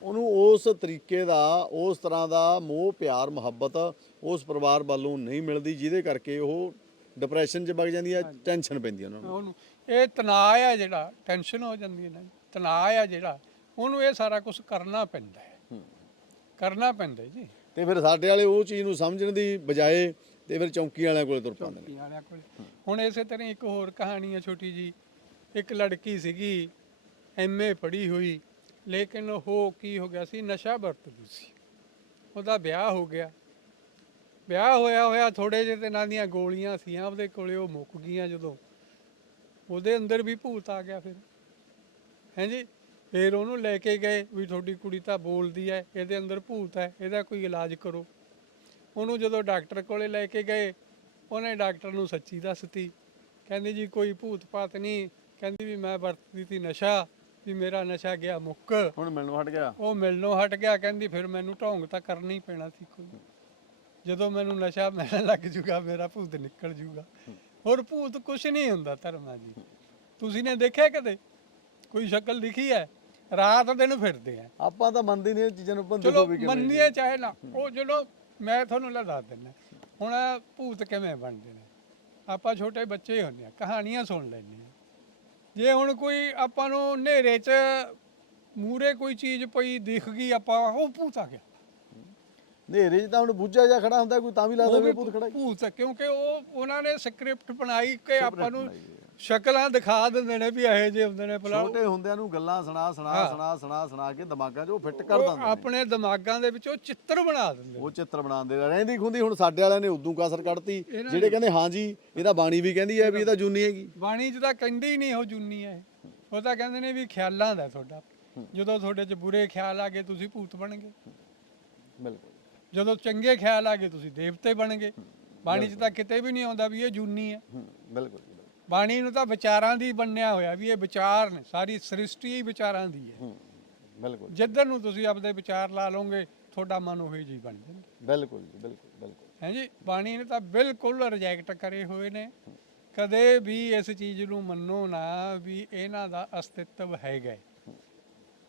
ਉਹਨੂੰ ਉਸ ਤਰੀਕੇ ਦਾ ਉਸ ਤਰ੍ਹਾਂ ਦਾ ਮੋਹ ਪਿਆਰ ਮੁਹੱਬਤ ਉਸ ਪਰਿਵਾਰ ਵੱਲੋਂ ਨਹੀਂ ਮਿਲਦੀ ਜਿਹਦੇ ਕਰਕੇ ਉਹ ਡਿਪਰੈਸ਼ਨ 'ਚ ਵਗ ਜਾਂਦੀ ਹੈ ਟੈਨਸ਼ਨ ਪੈਂਦੀ ਉਹਨਾਂ ਨੂੰ ਉਹਨੂੰ ਇਹ ਤਣਾਅ ਆ ਜਿਹੜਾ ਟੈਨਸ਼ਨ ਹੋ ਜਾਂਦੀ ਹੈ ਨਾ। ਤਣਾਅ ਆ ਜਿਹੜਾ ਉਹਨੂੰ ਇਹ ਸਾਰਾ ਕੁਝ ਕਰਨਾ ਪੈਂਦਾ ਹੈ। ਕਰਨਾ ਪੈਂਦਾ ਜੀ ਤੇ ਫਿਰ ਸਾਡੇ ਵਾਲੇ ਉਹ ਚੀਜ਼ ਨੂੰ ਸਮਝਣ ਦੀ ਬਜਾਏ ਤੇ ਫਿਰ ਚੌਂਕੀ ਵਾਲਿਆਂ ਕੋਲੇ ਤੁਰ ਪੈਂਦੇ ਨੇ। ਵਾਲਿਆਂ ਕੋਲ। ਹੁਣ ਇਸੇ ਤਰ੍ਹਾਂ ਇੱਕ ਹੋਰ ਕਹਾਣੀ ਹੈ ਛੋਟੀ ਜੀ ਇੱਕ ਲੜਕੀ ਸੀਗੀ ਐਮਏ ਪੜ੍ਹੀ ਹੋਈ, ਲੇਕਿਨ ਉਹ ਕੀ ਹੋ ਗਿਆ ਸੀ, ਨਸ਼ਾ ਵਰਤਦੀ ਸੀ। ਉਹਦਾ ਵਿਆਹ ਹੋ ਗਿਆ। ਵਿਆਹ ਹੋਇਆ ਹੋਇਆ ਥੋੜੇ ਜਿਹੇ ਦਿਨਾਂ ਦੀਆਂ ਗੋਲੀਆਂ ਸੀਆਂ, ਉਹਦੇ ਕੋਲੇ ਉਹ ਮੁੱਕ ਗਈਆਂ ਜਦੋਂ। ਉਹਦੇ ਅੰਦਰ ਵੀ ਭੂਤ ਆ ਗਿਆ ਫਿਰ। ਹੈਂਜੀ? ਫਿਰ ਉਹਨੂੰ ਲੈ ਕੇ ਗਏ ਵੀ ਤੁਹਾਡੀ ਕੁੜੀ ਤਾਂ ਬੋਲਦੀ ਹੈ, ਇਹਦੇ ਅੰਦਰ ਭੂਤ ਹੈ, ਇਹਦਾ ਕੋਈ ਇਲਾਜ ਕਰੋ। ਉਹਨੂੰ ਜਦੋਂ ਡਾਕਟਰ ਕੋਲੇ ਲੈ ਕੇ ਗਏ ਉਹਨੇ ਡਾਕਟਰ ਨੂੰ ਸੱਚੀ ਦੱਸਤੀ। ਕਹਿੰਦੀ ਜੀ ਕੋਈ ਭੂਤ ਪਾਤ ਨਹੀਂ। ਕਹਿੰਦੀ ਵੀ ਮੈਂ ਵਰਤਦੀ ਤੀ ਨਸ਼ਾ ਵੀ ਮੇਰਾ ਨਸ਼ਾ ਗਿਆ ਮੁੱਕ। ਹੁਣ ਮਿਲਣੋਂ ਹਟ ਗਿਆ? ਉਹ ਮਿਲਣੋਂ ਹਟ ਗਿਆ। ਕਹਿੰਦੀ ਫਿਰ ਮੈਨੂੰ ਢੋਂਗ ਤਾਂ ਕਰਨਾ ਪੈਣਾ ਸੀ ਕੋਈ। ਜਦੋਂ ਮੈਨੂੰ ਨਸ਼ਾ ਮਿਲਣ ਲੱਗ ਜੂਗਾ ਮੇਰਾ ਭੂਤ ਨਿਕਲ ਜੂਗਾ। ਹੋਰ ਭੂਤ ਕੁਛ ਨਹੀਂ ਹੁੰਦਾ ਧਰਮਾਂ ਜੀ ਤੁਸੀਂ ਨੇ ਦੇਖਿਆ ਕਦੇ? ਕੋਈ ਸ਼ਕਲ ਦਿਖੀ ਹੈ? ਰਾਤ ਦਿਨ ਫਿਰਦੇ ਆ। ਆਪਾਂ ਤਾਂ ਮੰਨਦੇ ਨਹੀਂ ਇਹ ਚੀਜ਼ਾਂ ਨੂੰ ਬੰਦੇ ਚਲੋ ਵੀ ਕਿਵੇਂ ਮੰਨੀਏ ਚਾਹੇ ਨਾ। ਉਹ ਚਲੋ ਮੈਂ ਤੁਹਾਨੂੰ ਲੈ ਦੱਸ ਦਿੰਦਾ ਹੁਣ ਭੂਤ ਕਿਵੇਂ ਬਣਦੇ ਨੇ ਆਪਾਂ ਛੋਟੇ ਬੱਚੇ ਹੁੰਦੇ ਆ ਕਹਾਣੀਆਂ ਸੁਣ ਲੈਂਦੇ ਆ ਜੇ ਹੁਣ ਕੋਈ ਆਪਾਂ ਨੂੰ ਹਨੇਰੇ 'ਚ ਮੂਰੇ ਕੋਈ ਚੀਜ਼ ਪਈ ਦਿਖ ਗਈ ਆਪਾਂ ਉਹ ਭੂਤ ਆ ਗਿਆ ਹਨੇਰੇ 'ਚ ਤਾਂ ਹੁਣ ਬੁੱਝਾ ਜਿਹਾ ਖੜਾ ਹੁੰਦਾ ਕੋਈ ਤਾਂ ਵੀ ਲੱਗਦਾ ਵੀ ਭੂਤ ਖੜਾ ਹੈ। ਭੂਤ ਕਿਉਂਕਿ ਉਹ ਉਹਨਾਂ ਨੇ ਸਕ੍ਰਿਪਟ ਬਣਾਈ ਕਿ ਆਪਾਂ ਨੂੰ। ਸ਼ਕਲਾਂ ਦਿਖਾ ਦਿੰਦੇ ਨੇ ਵੀ ਇਹੋ ਜਿਹੇ ਹੁੰਦੇ ਨੇ ਭਲਾ ਛੋਟੇ ਹੁੰਦਿਆਂ ਨੂੰ ਗੱਲਾਂ ਸੁਣਾ ਸੁਣਾ। ਸੁਣਾ ਸੁਣਾ ਸੁਣਾ ਕੇ ਦਿਮਾਗਾਂ 'ਚ ਉਹ ਫਿੱਟ ਕਰ ਦਿੰਦੇ ਨੇ। ਆਪਣੇ ਦਿਮਾਗਾਂ ਦੇ ਵਿੱਚ ਉਹ ਚਿੱਤਰ ਬਣਾ ਦਿੰਦੇ ਉਹ ਚਿੱਤਰ ਬਣਾਉਂਦੇ ਨੇ। ਰਹਿੰਦੀ ਖੁੰਦੀ ਹੁਣ ਸਾਡੇ ਵਾਲਿਆਂ ਨੇ ਉਦੋਂ ਕਸਰ ਕੱਢਤੀ ਜਿਹੜੇ ਕਹਿੰਦੇ ਹਾਂ ਜੀ ਇਹਦਾ ਬਾਣੀ ਵੀ ਕਹਿੰਦੀ ਹੈ ਵੀ ਇਹਦਾ ਜੂਨੀ ਹੈਗੀ। ਬਾਣੀ 'ਚ ਤਾਂ ਕਹਿੰਦੇ ਹੀ ਨਹੀਂ ਉਹ ਜੁੰਨੀ ਹੈ। ਉਹ ਤਾਂ ਕਹਿੰਦੇ ਨੇ ਵੀ ਖਿਆਲਾਂ ਦਾ ਤੁਹਾਡਾ। ਜਦੋਂ ਤੁਹਾਡੇ 'ਚ ਬੁਰੇ ਖਿਆਲ ਆ ਗਏ ਤੁਸੀਂ ਭੂਤ ਬਣ ਗਏ। ਬਿਲਕੁਲ। ਜਦੋਂ ਚੰਗੇ ਖਿਆਲ ਆ ਗਏ ਤੁਸੀਂ ਦੇਵਤੇ ਬਣ ਗਏ। ਬਾਣੀ 'ਚ ਤਾਂ ਕਿਤੇ ਵੀ ਨਹੀਂ ਆਉਂਦਾ ਵੀ ਇਹ ਜੁੰਨੀ ਹੈ। ਬਿਲਕੁਲ। ਬਾਣੀ ਨੂੰ ਤਾਂ ਵਿਚਾਰਾਂ ਦੀ ਬੰਨਿਆ ਹੋਇਆ ਵੀ ਇਹ ਵਿਚਾਰ ਨੇ ਸਾਰੀ ਸ੍ਰਿਸ਼ਟੀ ਹੀ ਵਿਚਾਰਾਂ ਦੀ ਹੈ। ਬਿਲਕੁਲ। ਜਿੱਧਰ ਨੂੰ ਤੁਸੀਂ ਆਪਦੇ ਵਿਚਾਰ ਲਾ ਲਓਗੇ ਤੁਹਾਡਾ ਮਨ ਉਹੀ ਜੀ ਬਣ ਜਾਂਦਾ। ਬਿਲਕੁਲ ਜੀ ਬਿਲਕੁਲ ਬਿਲਕੁਲ। ਹੈ ਜੀ? ਬਾਣੀ ਨੇ ਤਾਂ ਬਿਲਕੁਲ ਰਿਜੈਕਟ ਕਰੇ ਹੋਏ ਨੇ। ਕਦੇ ਵੀ ਇਸ ਚੀਜ਼ ਨੂੰ ਮੰਨੋ ਨਾ ਵੀ ਇਹਨਾਂ ਦਾ ਅਸਤਿਤਵ ਹੈਗਾ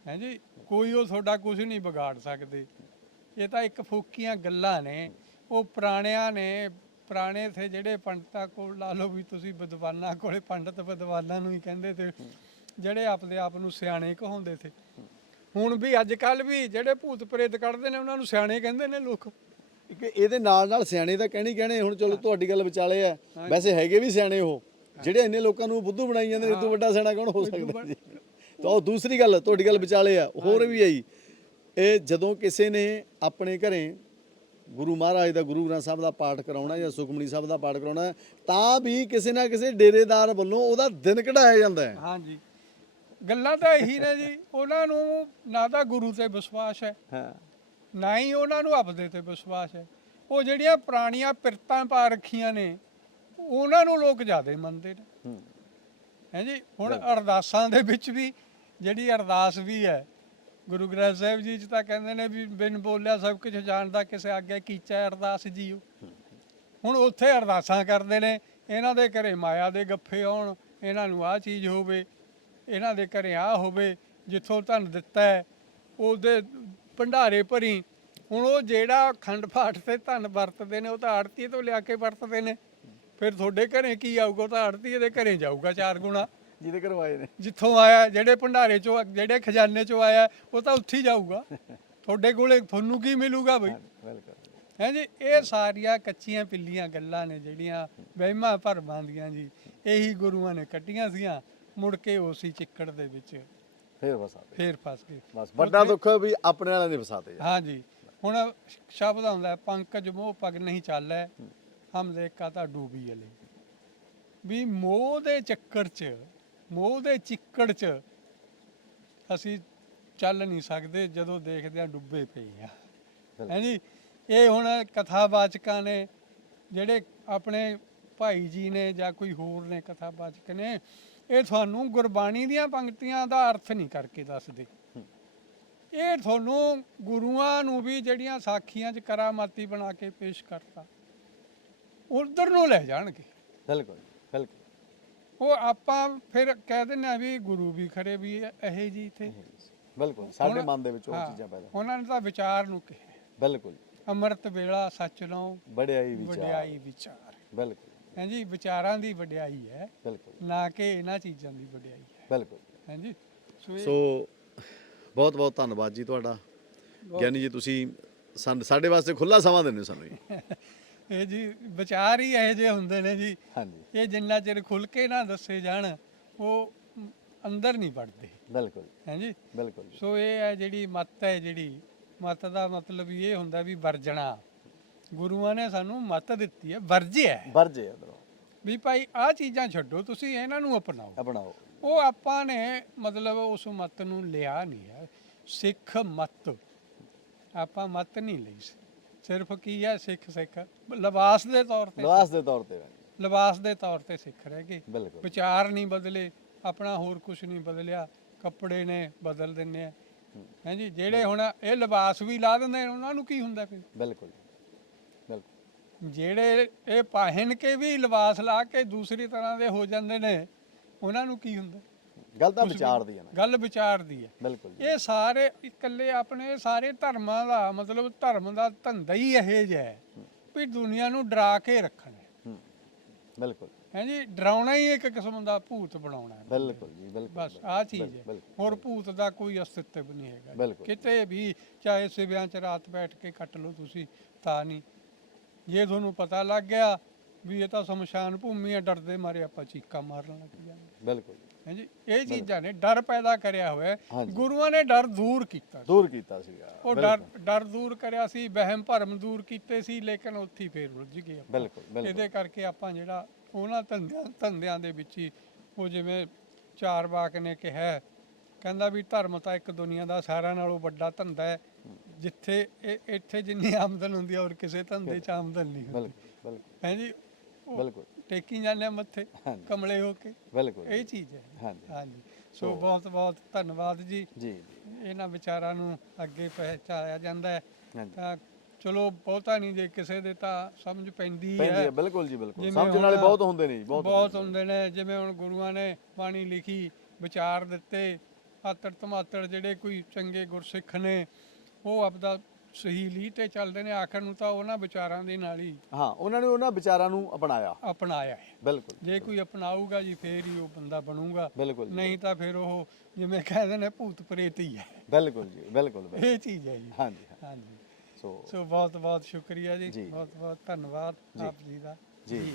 ਹੈ। ਜੀ? ਕੋਈ ਉਹ ਤੁਹਾਡਾ ਕੁਝ ਨਹੀਂ ਵਿਗਾੜ ਸਕਦੇ। ਇਹ ਤਾਂ ਇੱਕ ਫੋਕੀਆਂ ਗੱਲਾਂ ਨੇ। ਉਹ ਪੁਰਾਣਿਆਂ ਨੇ ਪੁਰਾਣੇ ਥੇ ਜਿਹੜੇ ਪੰਡਤਾਂ ਕੋਲ ਲਾ ਲਓ ਵੀ ਤੁਸੀਂ ਵਿਦਵਾਨਾਂ ਕੋਲੇ ਪੰਡਤ ਵਿਦਵਾਨਾਂ ਨੂੰ ਹੀ ਕਹਿੰਦੇ ਤੇ ਜਿਹੜੇ ਆਪਦੇ ਆਪ ਨੂੰ ਸਿਆਣੇ ਕਹਾਉਂਦੇ ਥੇ। ਹੁਣ ਵੀ ਅੱਜ ਕੱਲ ਵੀ ਜਿਹੜੇ ਭੂਤ ਪ੍ਰੇਤ ਕੱਢਦੇ ਨੇ ਉਹਨਾਂ ਨੂੰ ਸਿਆਣੇ ਕਹਿੰਦੇ ਨੇ ਲੋਕ। ਇੱਕ ਇਹਦੇ ਨਾਲ ਨਾਲ ਸਿਆਣੇ ਤਾਂ ਕਹਿਣੀ ਕਹਿਣੇ ਹੁਣ ਚਲੋ ਤੁਹਾਡੀ ਗੱਲ ਵਿਚਾਲੇ ਆ। ਵੈਸੇ ਹੈਗੇ ਵੀ ਸਿਆਣੇ ਉਹ। ਜਿਹੜੇ ਇੰਨੇ ਲੋਕਾਂ ਨੂੰ ਬੁੱਧੂ ਬਣਾਈ ਜਾਂਦੇ ਨੇ ਇਦੋਂ ਵੱਡਾ ਸਿਆਣਾ ਕੌਣ ਹੋ ਸਕਦਾ ਜੀ? ਤਾਂ ਉਹ ਦੂਸਰੀ ਗੱਲ ਤੁਹਾਡੀ ਗੱਲ ਵਿਚਾਲੇ ਆ। ਹੋਰ ਵੀ ਆਈ। ਇਹ ਜਦੋਂ ਕਿਸੇ ਨੇ ਆਪਣੇ ਘਰੇ ਗੁਰੂ ਮਹਾਰਾਜ ਦਾ ਗੁਰੂ ਗ੍ਰੰਥ ਸਾਹਿਬ ਦਾ ਪਾਠ ਕਰਾਉਣਾ ਜਾਂ ਸੁਖਮਨੀ ਸਾਹਿਬ ਦਾ ਪਾਠ ਕਰਾਉਣਾ ਤਾਂ ਵੀ ਕਿਸੇ ਨਾ ਕਿਸੇ ਡੇਰੇਦਾਰ ਵੱਲੋਂ ਉਹਦਾ ਦਿਨ ਕਢਾਇਆ ਜਾਂਦਾ ਹੈ। ਹਾਂਜੀ। ਗੱਲਾਂ ਤਾਂ ਇਹੀ ਨੇ ਜੀ ਉਹਨਾਂ ਨੂੰ ਨਾ ਤਾਂ ਗੁਰੂ ਤੇ ਵਿਸ਼ਵਾਸ ਹੈ ਹਾਂ। ਨਾ ਹੀ ਉਹਨਾਂ ਨੂੰ ਆਪਦੇ ਤੇ ਵਿਸ਼ਵਾਸ ਹੈ। ਉਹ ਜਿਹੜੀਆਂ ਪੁਰਾਣੀਆਂ ਪਿਰਤਾਂ ਪਾ ਰੱਖੀਆਂ ਨੇ ਉਹਨਾਂ ਨੂੰ ਲੋਕ ਜ਼ਿਆਦਾ ਮੰਨਦੇ ਨੇ। ਹੂੰ। ਜੀ? ਹੁਣ ਅਰਦਾਸਾਂ ਦੇ ਵਿੱਚ ਵੀ ਜਿਹੜੀ ਅਰਦਾਸ ਵੀ ਹੈ ਗੁਰੂ ਗ੍ਰੰਥ ਸਾਹਿਬ ਜੀ ਚ ਤਾਂ ਕਹਿੰਦੇ ਨੇ ਵੀ ਬਿਨ ਬੋਲਿਆ ਸਭ ਕੁਝ ਜਾਣਦਾ, ਕਿਸੇ ਅੱਗੇ ਕੀਚਾ ਅਰਦਾਸ ਜੀਓ। ਹੁਣ ਉੱਥੇ ਅਰਦਾਸਾਂ ਕਰਦੇ ਨੇ, ਇਹਨਾਂ ਦੇ ਘਰੇ ਮਾਇਆ ਦੇ ਗੱਫੇ ਆਉਣ, ਇਹਨਾਂ ਨੂੰ ਆਹ ਚੀਜ਼ ਹੋਵੇ, ਇਹਨਾਂ ਦੇ ਘਰੇ ਆਹ ਹੋਵੇ, ਜਿੱਥੋਂ ਧਨ ਦਿੱਤਾ ਹੈ, ਉਹਦੇ ਭੰਡਾਰੇ ਭਰੀ। ਹੁਣ ਉਹ ਜਿਹੜਾ ਖੰਡ ਪਾਠ ਤੇ ਧਨ ਵਰਤਦੇ ਨੇ, ਉਹ ਤਾਂ ਆੜਤੀ ਤੋਂ ਲਿਆ ਕੇ ਵਰਤਦੇ ਨੇ। ਫਿਰ ਤੁਹਾਡੇ ਘਰੇ ਕੀ ਆਊਗਾ, ਉਹ ਤਾਂ ਆੜਤੀ ਦੇ ਘਰੇ ਜਾਊਗਾ ਚਾਰ ਗੁਣਾ। ਜਿਹਦੇ ਕਰਵਾਏ ਨੇ। ਜਿੱਥੋਂ ਆਇਆ ਜਿਹੜੇ ਭੰਡਾਰੇ ਚੋਂ ਜਿਹੜੇ ਖਜ਼ਾਨੇ ਚੋਂ ਆਇਆ ਉਹ ਤਾਂ ਉੱਥੇ ਹੀ ਜਾਊਗਾ। ਤੁਹਾਡੇ ਕੋਲੇ ਤੁਹਾਨੂੰ ਕੀ ਮਿਲੂਗਾ ਬਈ? ਬਿਲਕੁਲ। ਹੈ ਜੀ ਇਹ ਸਾਰੀਆਂ ਕੱਚੀਆਂ ਪਿੱਲੀਆਂ ਗੱਲਾਂ ਨੇ ਜਿਹੜੀਆਂ ਵਹਿਮਾਂ ਭਰਮਾਂ ਦੀਆਂ ਜੀ। ਇਹੀ ਗੁਰੂਆਂ ਨੇ ਕੱਢੀਆਂ ਸੀਆਂ ਮੁੜ ਕੇ ਉਸੇ ਚਿੱਕੜ ਦੇ ਵਿੱਚ ਫੇਰ ਵਸਾ ਫੇਰ ਫਸ ਗਏ। ਬਸ ਵੱਡਾ ਦੁੱਖ ਹੈ ਵੀ ਆਪਣੇ ਵਾਲਿਆਂ ਨੇ ਫਸਾਤੇ ਯਾਰ ਹਾਂਜੀ ਹੁਣ ਸ਼ਬਦ ਆਉਂਦਾ ਹੈ, ਪੰਕਜ ਮੋਹ ਪਗ ਨਹੀਂ ਚਾਲੈ ਹਮ ਦੇਖਾ ਤਾਂ ਡੂਬੀ ਅਲੇ। ਵੀ ਮੋਹ ਦੇ ਚੱਕਰ 'ਚ ਮੋਹ ਦੇ ਚਿੱਕੜ 'ਚ ਅਸੀਂ ਚੱਲ ਨਹੀਂ ਸਕਦੇ ਜਦੋਂ ਦੇਖਦੇ ਆ ਡੁੱਬੇ ਪਏ ਆ। ਹੈ ਜੀ? ਇਹ ਹੁਣ ਕਥਾਵਾਚਕਾਂ ਨੇ ਜਿਹੜੇ ਆਪਣੇ ਭਾਈ ਜੀ ਨੇ ਜਾਂ ਕੋਈ ਹੋਰ ਨੇ ਕਥਾਵਾਚਕ ਨੇ ਇਹ ਤੁਹਾਨੂੰ ਗੁਰਬਾਣੀ ਦੀਆਂ ਪੰਕਤੀਆਂ ਦਾ ਅਰਥ ਨਹੀਂ ਕਰਕੇ ਦੱਸਦੇ। ਇਹ ਤੁਹਾਨੂੰ ਗੁਰੂਆਂ ਨੂੰ ਵੀ ਜਿਹੜੀਆਂ ਸਾਖੀਆਂ 'ਚ ਕਰਾਮਾਤੀ ਬਣਾ ਕੇ ਪੇਸ਼ ਕਰਤਾ ਉਧਰ ਨੂੰ ਲੈ ਜਾਣਗੇ। ਬਿਲਕੁਲ ਬਿਲਕੁਲ। ਉਹ ਆਪਾਂ ਫਿਰ ਕਹਿ ਦਿੰਦੇ ਆ ਵੀ ਗੁਰੂ ਵੀ ਖਰੇ ਵੀ ਇਹ ਜੀ ਇਥੇ। ਬਿਲਕੁਲ ਸਾਡੇ ਮਨ ਦੇ ਵਿੱਚ ਉਹ ਚੀਜ਼ਾਂ ਪੈਦਾ ਉਹਨਾਂ ਨੇ ਤਾਂ ਵਿਚਾਰ ਨੂੰ ਕਿਹਾ। ਬਿਲਕੁਲ। ਅੰਮ੍ਰਿਤ ਵੇਲਾ ਸੱਚ ਲਓ ਬੜਿਆਈ ਵਿਚਾਰ। ਵਡਿਆਈ ਵਿਚਾਰ। ਬਿਲਕੁਲ। ਹਾਂਜੀ ਵਿਚਾਰਾਂ ਦੀ ਵਡਿਆਈ ਹੈ ਬਿਲਕੁਲ। ਨਾ ਕਿ ਇਹਨਾਂ ਚੀਜ਼ਾਂ ਦੀ ਵਡਿਆਈ ਹੈ। ਬਿਲਕੁਲ। ਹਾਂਜੀ ਸੋ ਬਹੁਤ ਬਹੁਤ ਧੰਨਵਾਦ ਜੀ ਤੁਹਾਡਾ। ਗਿਆਨੀ ਜੀ ਤੁਸੀਂ ਸਾਡੇ ਵਾਸਤੇ ਖੁੱਲਾ ਸਮਾਂ ਦਿੰਦੇ ਸਾਨੂੰ ਜੀ। ਇਹ ਜੀ ਵਿਚਾਰ ਹੀ ਇਹੋ ਜਿਹੇ ਹੁੰਦੇ ਨੇ ਜੀ। ਹਾਂਜੀ। ਇਹ ਜਿੰਨਾ ਚਿਰ ਖੁੱਲ ਕੇ ਨਾ ਦੱਸੇ ਜਾਣ ਉਹ ਅੰਦਰ ਨਹੀਂ ਵੜਦੇ। ਬਿਲਕੁਲ ਹਾਂਜੀ ਬਿਲਕੁਲ ਸੋ ਇਹ ਹੈ ਜਿਹੜੀ ਮੱਤ ਹੈ ਜਿਹੜੀ ਮੱਤ ਦਾ ਮਤਲਬ ਇਹ ਹੁੰਦਾ ਵੀ ਵਰਜਣਾ। ਗੁਰੂਆਂ ਨੇ ਸਾਨੂੰ ਮੱਤ ਦਿੱਤੀ ਹੈ ਵਰਜਿਆ ਹੈ। ਵਰਜੇ ਵੀ ਭਾਈ ਆਹ ਚੀਜ਼ਾਂ ਛੱਡੋ ਤੁਸੀਂ ਇਹਨਾਂ ਨੂੰ ਅਪਣਾਓ। ਅਪਣਾਓ। ਉਹ ਆਪਾਂ ਨੇ ਮਤਲਬ ਉਸ ਮੱਤ ਨੂੰ ਲਿਆ ਨਹੀਂ ਹੈ। ਸਿੱਖ ਮੱਤ। ਆਪਾਂ ਮੱਤ ਨਹੀਂ ਲਈ ਸੀ। ਸਿਰਫ ਕੀ ਹੈ ਸਿੱਖ ਸਿੱਖ? ਲਿਬਾਸ ਦੇ ਤੌਰ ਤੇ ਲਿਬਾਸ ਦੇ ਤੌਰ ਤੇ ਲਿਬਾਸ ਦੇ ਤੌਰ ਤੇ ਸਿੱਖ ਰਹਿ ਗਏ। ਬਿਲਕੁਲ। ਵਿਚਾਰ ਨਹੀਂ ਬਦਲੇ ਆਪਣਾ ਹੋਰ ਕੁਝ ਨਹੀਂ ਬਦਲਿਆ ਕੱਪੜੇ ਨੇ ਬਦਲ ਦਿੰਨੇ ਆ। ਹਾਂਜੀ ਜਿਹੜੇ ਹੁਣ ਇਹ ਲਿਬਾਸ ਵੀ ਲਾ ਦਿੰਦੇ ਨੇ ਉਹਨਾਂ ਨੂੰ ਕੀ ਹੁੰਦਾ ਫਿਰ? ਬਿਲਕੁਲ ਬਿਲਕੁਲ। ਜਿਹੜੇ ਇਹ ਪਹਿਨ ਕੇ ਵੀ ਲਿਬਾਸ ਲਾ ਕੇ ਦੂਸਰੀ ਤਰ੍ਹਾਂ ਦੇ ਹੋ ਜਾਂਦੇ ਨੇ ਉਹਨਾਂ ਨੂੰ ਕੀ ਹੁੰਦਾ? ਗੱਲ ਤਾਂ ਵਿਚਾਰ ਦੀ ਹੈ ਨਾ। ਗੱਲ ਵਿਚਾਰ ਦੀ ਹੈ। ਬਿਲਕੁਲ ਇਹ ਸਾਰੇ ਇਕੱਲੇ ਆਪਣੇ ਸਾਰੇ ਧਰਮਾਂ ਦਾ ਮਤਲਬ ਧਰਮ ਦਾ ਧੰਦਾ ਹੀ ਇਹ ਜਿਹਾ ਹੈ ਵੀ ਦੁਨੀਆ ਨੂੰ ਡਰਾ ਕੇ ਰੱਖਣਾ। ਬਿਲਕੁਲ। ਹੈ ਜੀ? ਡਰਾਉਣਾ ਹੀ ਇੱਕ ਕਿਸਮ ਦਾ ਭੂਤ ਬਣਾਉਣਾ ਹੈ। ਬਿਲਕੁਲ ਜੀ ਬਿਲਕੁਲ ਬਸ ਆਹ ਚੀਜ਼ ਹੈ। ਹੋਰ ਭੂਤ ਦਾ ਕੋਈ ਅਸਤਿਤਵ ਨਹੀਂ ਹੈਗਾ। ਕਿਤੇ ਵੀ ਚਾਹੇ ਸਿਵਿਆਂ 'ਚ ਰਾਤ ਬੈਠ ਕੇ ਕੱਟ ਲਓ ਤੁਸੀਂ ਤਾਂ ਨਹੀਂ। ਜੇ ਤੁਹਾਨੂੰ ਪਤਾ ਲੱਗ ਗਿਆ ਵੀ ਇਹ ਤਾਂ ਸ਼ਮਸ਼ਾਨ ਭੂਮੀ ਹੈ ਡਰਦੇ ਮਾਰੇ ਆਪਾਂ ਚੀਕਾਂ ਮਾਰਨ ਲੱਗ ਜਾਂਦੇ। ਬਿਲਕੁਲ ਹੈ ਜੀ ਇਹ ਚੀਜ਼ਾਂ ਨੇ ਡਰ ਪੈਦਾ ਕਰਿਆ ਹੋਇਆ ਹੈ। ਹਾਂਜੀ। ਗੁਰੂਆਂ ਨੇ ਡਰ ਦੂਰ ਕੀਤਾ। ਦੂਰ ਕੀਤਾ ਸੀਗਾ ਉਹ ਡਰ ਡਰ ਦੂਰ ਕਰਿਆ ਸੀ ਵਹਿਮ ਭਰਮ ਦੂਰ ਕੀਤੇ ਸੀ ਲੇਕਿਨ ਉੱਥੇ ਹੀ ਫੇਰ ਉਲਝ ਗਏ ਆਪਾਂ। ਬਿਲਕੁਲ ਬਿਲਕੁਲ ਇਹਦੇ ਕਰਕੇ ਆਪਾਂ ਜਿਹੜਾ ਉਹਨਾਂ ਧੰਦਿਆਂ ਧੰਦਿਆਂ ਦੇ ਵਿੱਚ ਹੀ ਉਹ ਜਿਵੇਂ ਚਾਰ ਬਾਕ ਨੇ ਕਿਹਾ ਹੈ, ਕਹਿੰਦਾ ਵੀ ਧਰਮ ਤਾਂ ਇੱਕ ਦੁਨੀਆ ਦਾ ਸਾਰਿਆਂ ਨਾਲੋਂ ਵੱਡਾ ਧੰਦਾ ਹੈ ਜਿੱਥੇ ਇਹ- ਇੱਥੇ ਜਿੰਨੀ ਆਮਦਨ ਹੁੰਦੀ ਹੈ ਔਰ ਕਿਸੇ ਧੰਦੇ 'ਚ ਆਮਦਨ ਨਹੀਂ ਹੁੰਦੀ ਬਿਲਕੁਲ ਬਿਲਕੁਲ ਹੈ ਜੀ ਉਹ ਬਿਲਕੁਲ ਟੇਕੀ ਜਾਂਦੇ ਆ ਮੱਥੇ ਹਾਂਜੀ। ਕਮਲੇ ਹੋ ਕੇ। ਬਿਲਕੁਲ ਇਹ ਚੀਜ਼ ਹੈ। ਹਾਂਜੀ। ਹਾਂਜੀ। ਸੋ ਬਹੁਤ ਬਹੁਤ ਧੰਨਵਾਦ ਜੀ। ਜੀ। ਇਹਨਾਂ ਵਿਚਾਰਾਂ ਨੂੰ ਅੱਗੇ ਪਹੁੰਚਾਇਆ ਜਾਂਦਾ ਹੈ। ਹਾਂਜੀ। ਤਾਂ ਚਲੋ ਬਹੁਤਾ ਨਹੀਂ ਜੇ ਕਿਸੇ ਦੇ ਤਾਂ ਸਮਝ ਪੈਂਦੀ ਪੈਂਦੀ ਹੈ। ਹੈ ਬਿਲਕੁਲ ਜੀ ਬਿਲਕੁਲ। ਜਿਵੇਂ ਸਮਝਣ ਵਾਲੇ ਹੁਣ ਬਹੁਤ ਹੁੰਦੇ ਨੇ ਜੀ ਬਹੁਤ ਬਹੁਤ ਹੁੰਦੇ ਨੇ। ਜਿਵੇਂ ਹੁਣ ਗੁਰੂਆਂ ਨੇ ਬਾਣੀ ਲਿਖੀ ਵਿਚਾਰ ਦਿੱਤੇ ਆਤੜ ਤਮਾਤੜ ਜਿਹੜੇ ਕੋਈ ਚੰਗੇ ਗੁਰਸਿੱਖ ਨੇ ਉਹ ਆਪਦਾ ਸਹੀ ਲੀਹ ਤੇ ਚੱਲਦੇ ਨੇ ਆਖਰ ਨੂੰ ਤਾਂ ਉਹਨਾਂ ਵਿਚਾਰਾਂ ਦੇ ਨਾਲ ਹੀ ਹਾਂ ਉਹਨਾਂ ਨੇ ਉਹਨਾਂ ਵਿਚਾਰਾਂ ਨੂੰ ਅਪਣਾਇਆ। ਅਪਣਾਇਆ ਹੈ। ਬਿਲਕੁਲ। ਜੇ ਕੋਈ ਅਪਣਾਊਗਾ ਜੀ ਫੇਰ ਹੀ ਉਹ ਬੰਦਾ ਬਣੂਗਾ। ਬਿਲਕੁਲ ਨਹੀਂ ਤਾਂ ਫਿਰ ਉਹ ਜਿਵੇਂ ਕਹਿੰਦੇ ਨੇ ਭੂਤ ਪ੍ਰੇਤ ਹੀ ਹੈ। ਬਿਲਕੁਲ ਜੀ ਬਿਲਕੁਲ। ਇਹ ਚੀਜ਼ ਹੈ ਜੀ। ਹਾਂਜੀ। ਹਾਂਜੀ। ਸੋ ਸੋ ਬਹੁਤ ਬਹੁਤ ਸ਼ੁਕਰੀਆ ਜੀ। ਬਹੁਤ ਬਹੁਤ ਧੰਨਵਾਦ। ਆਪ ਜੀ ਦਾ। ਜੀ।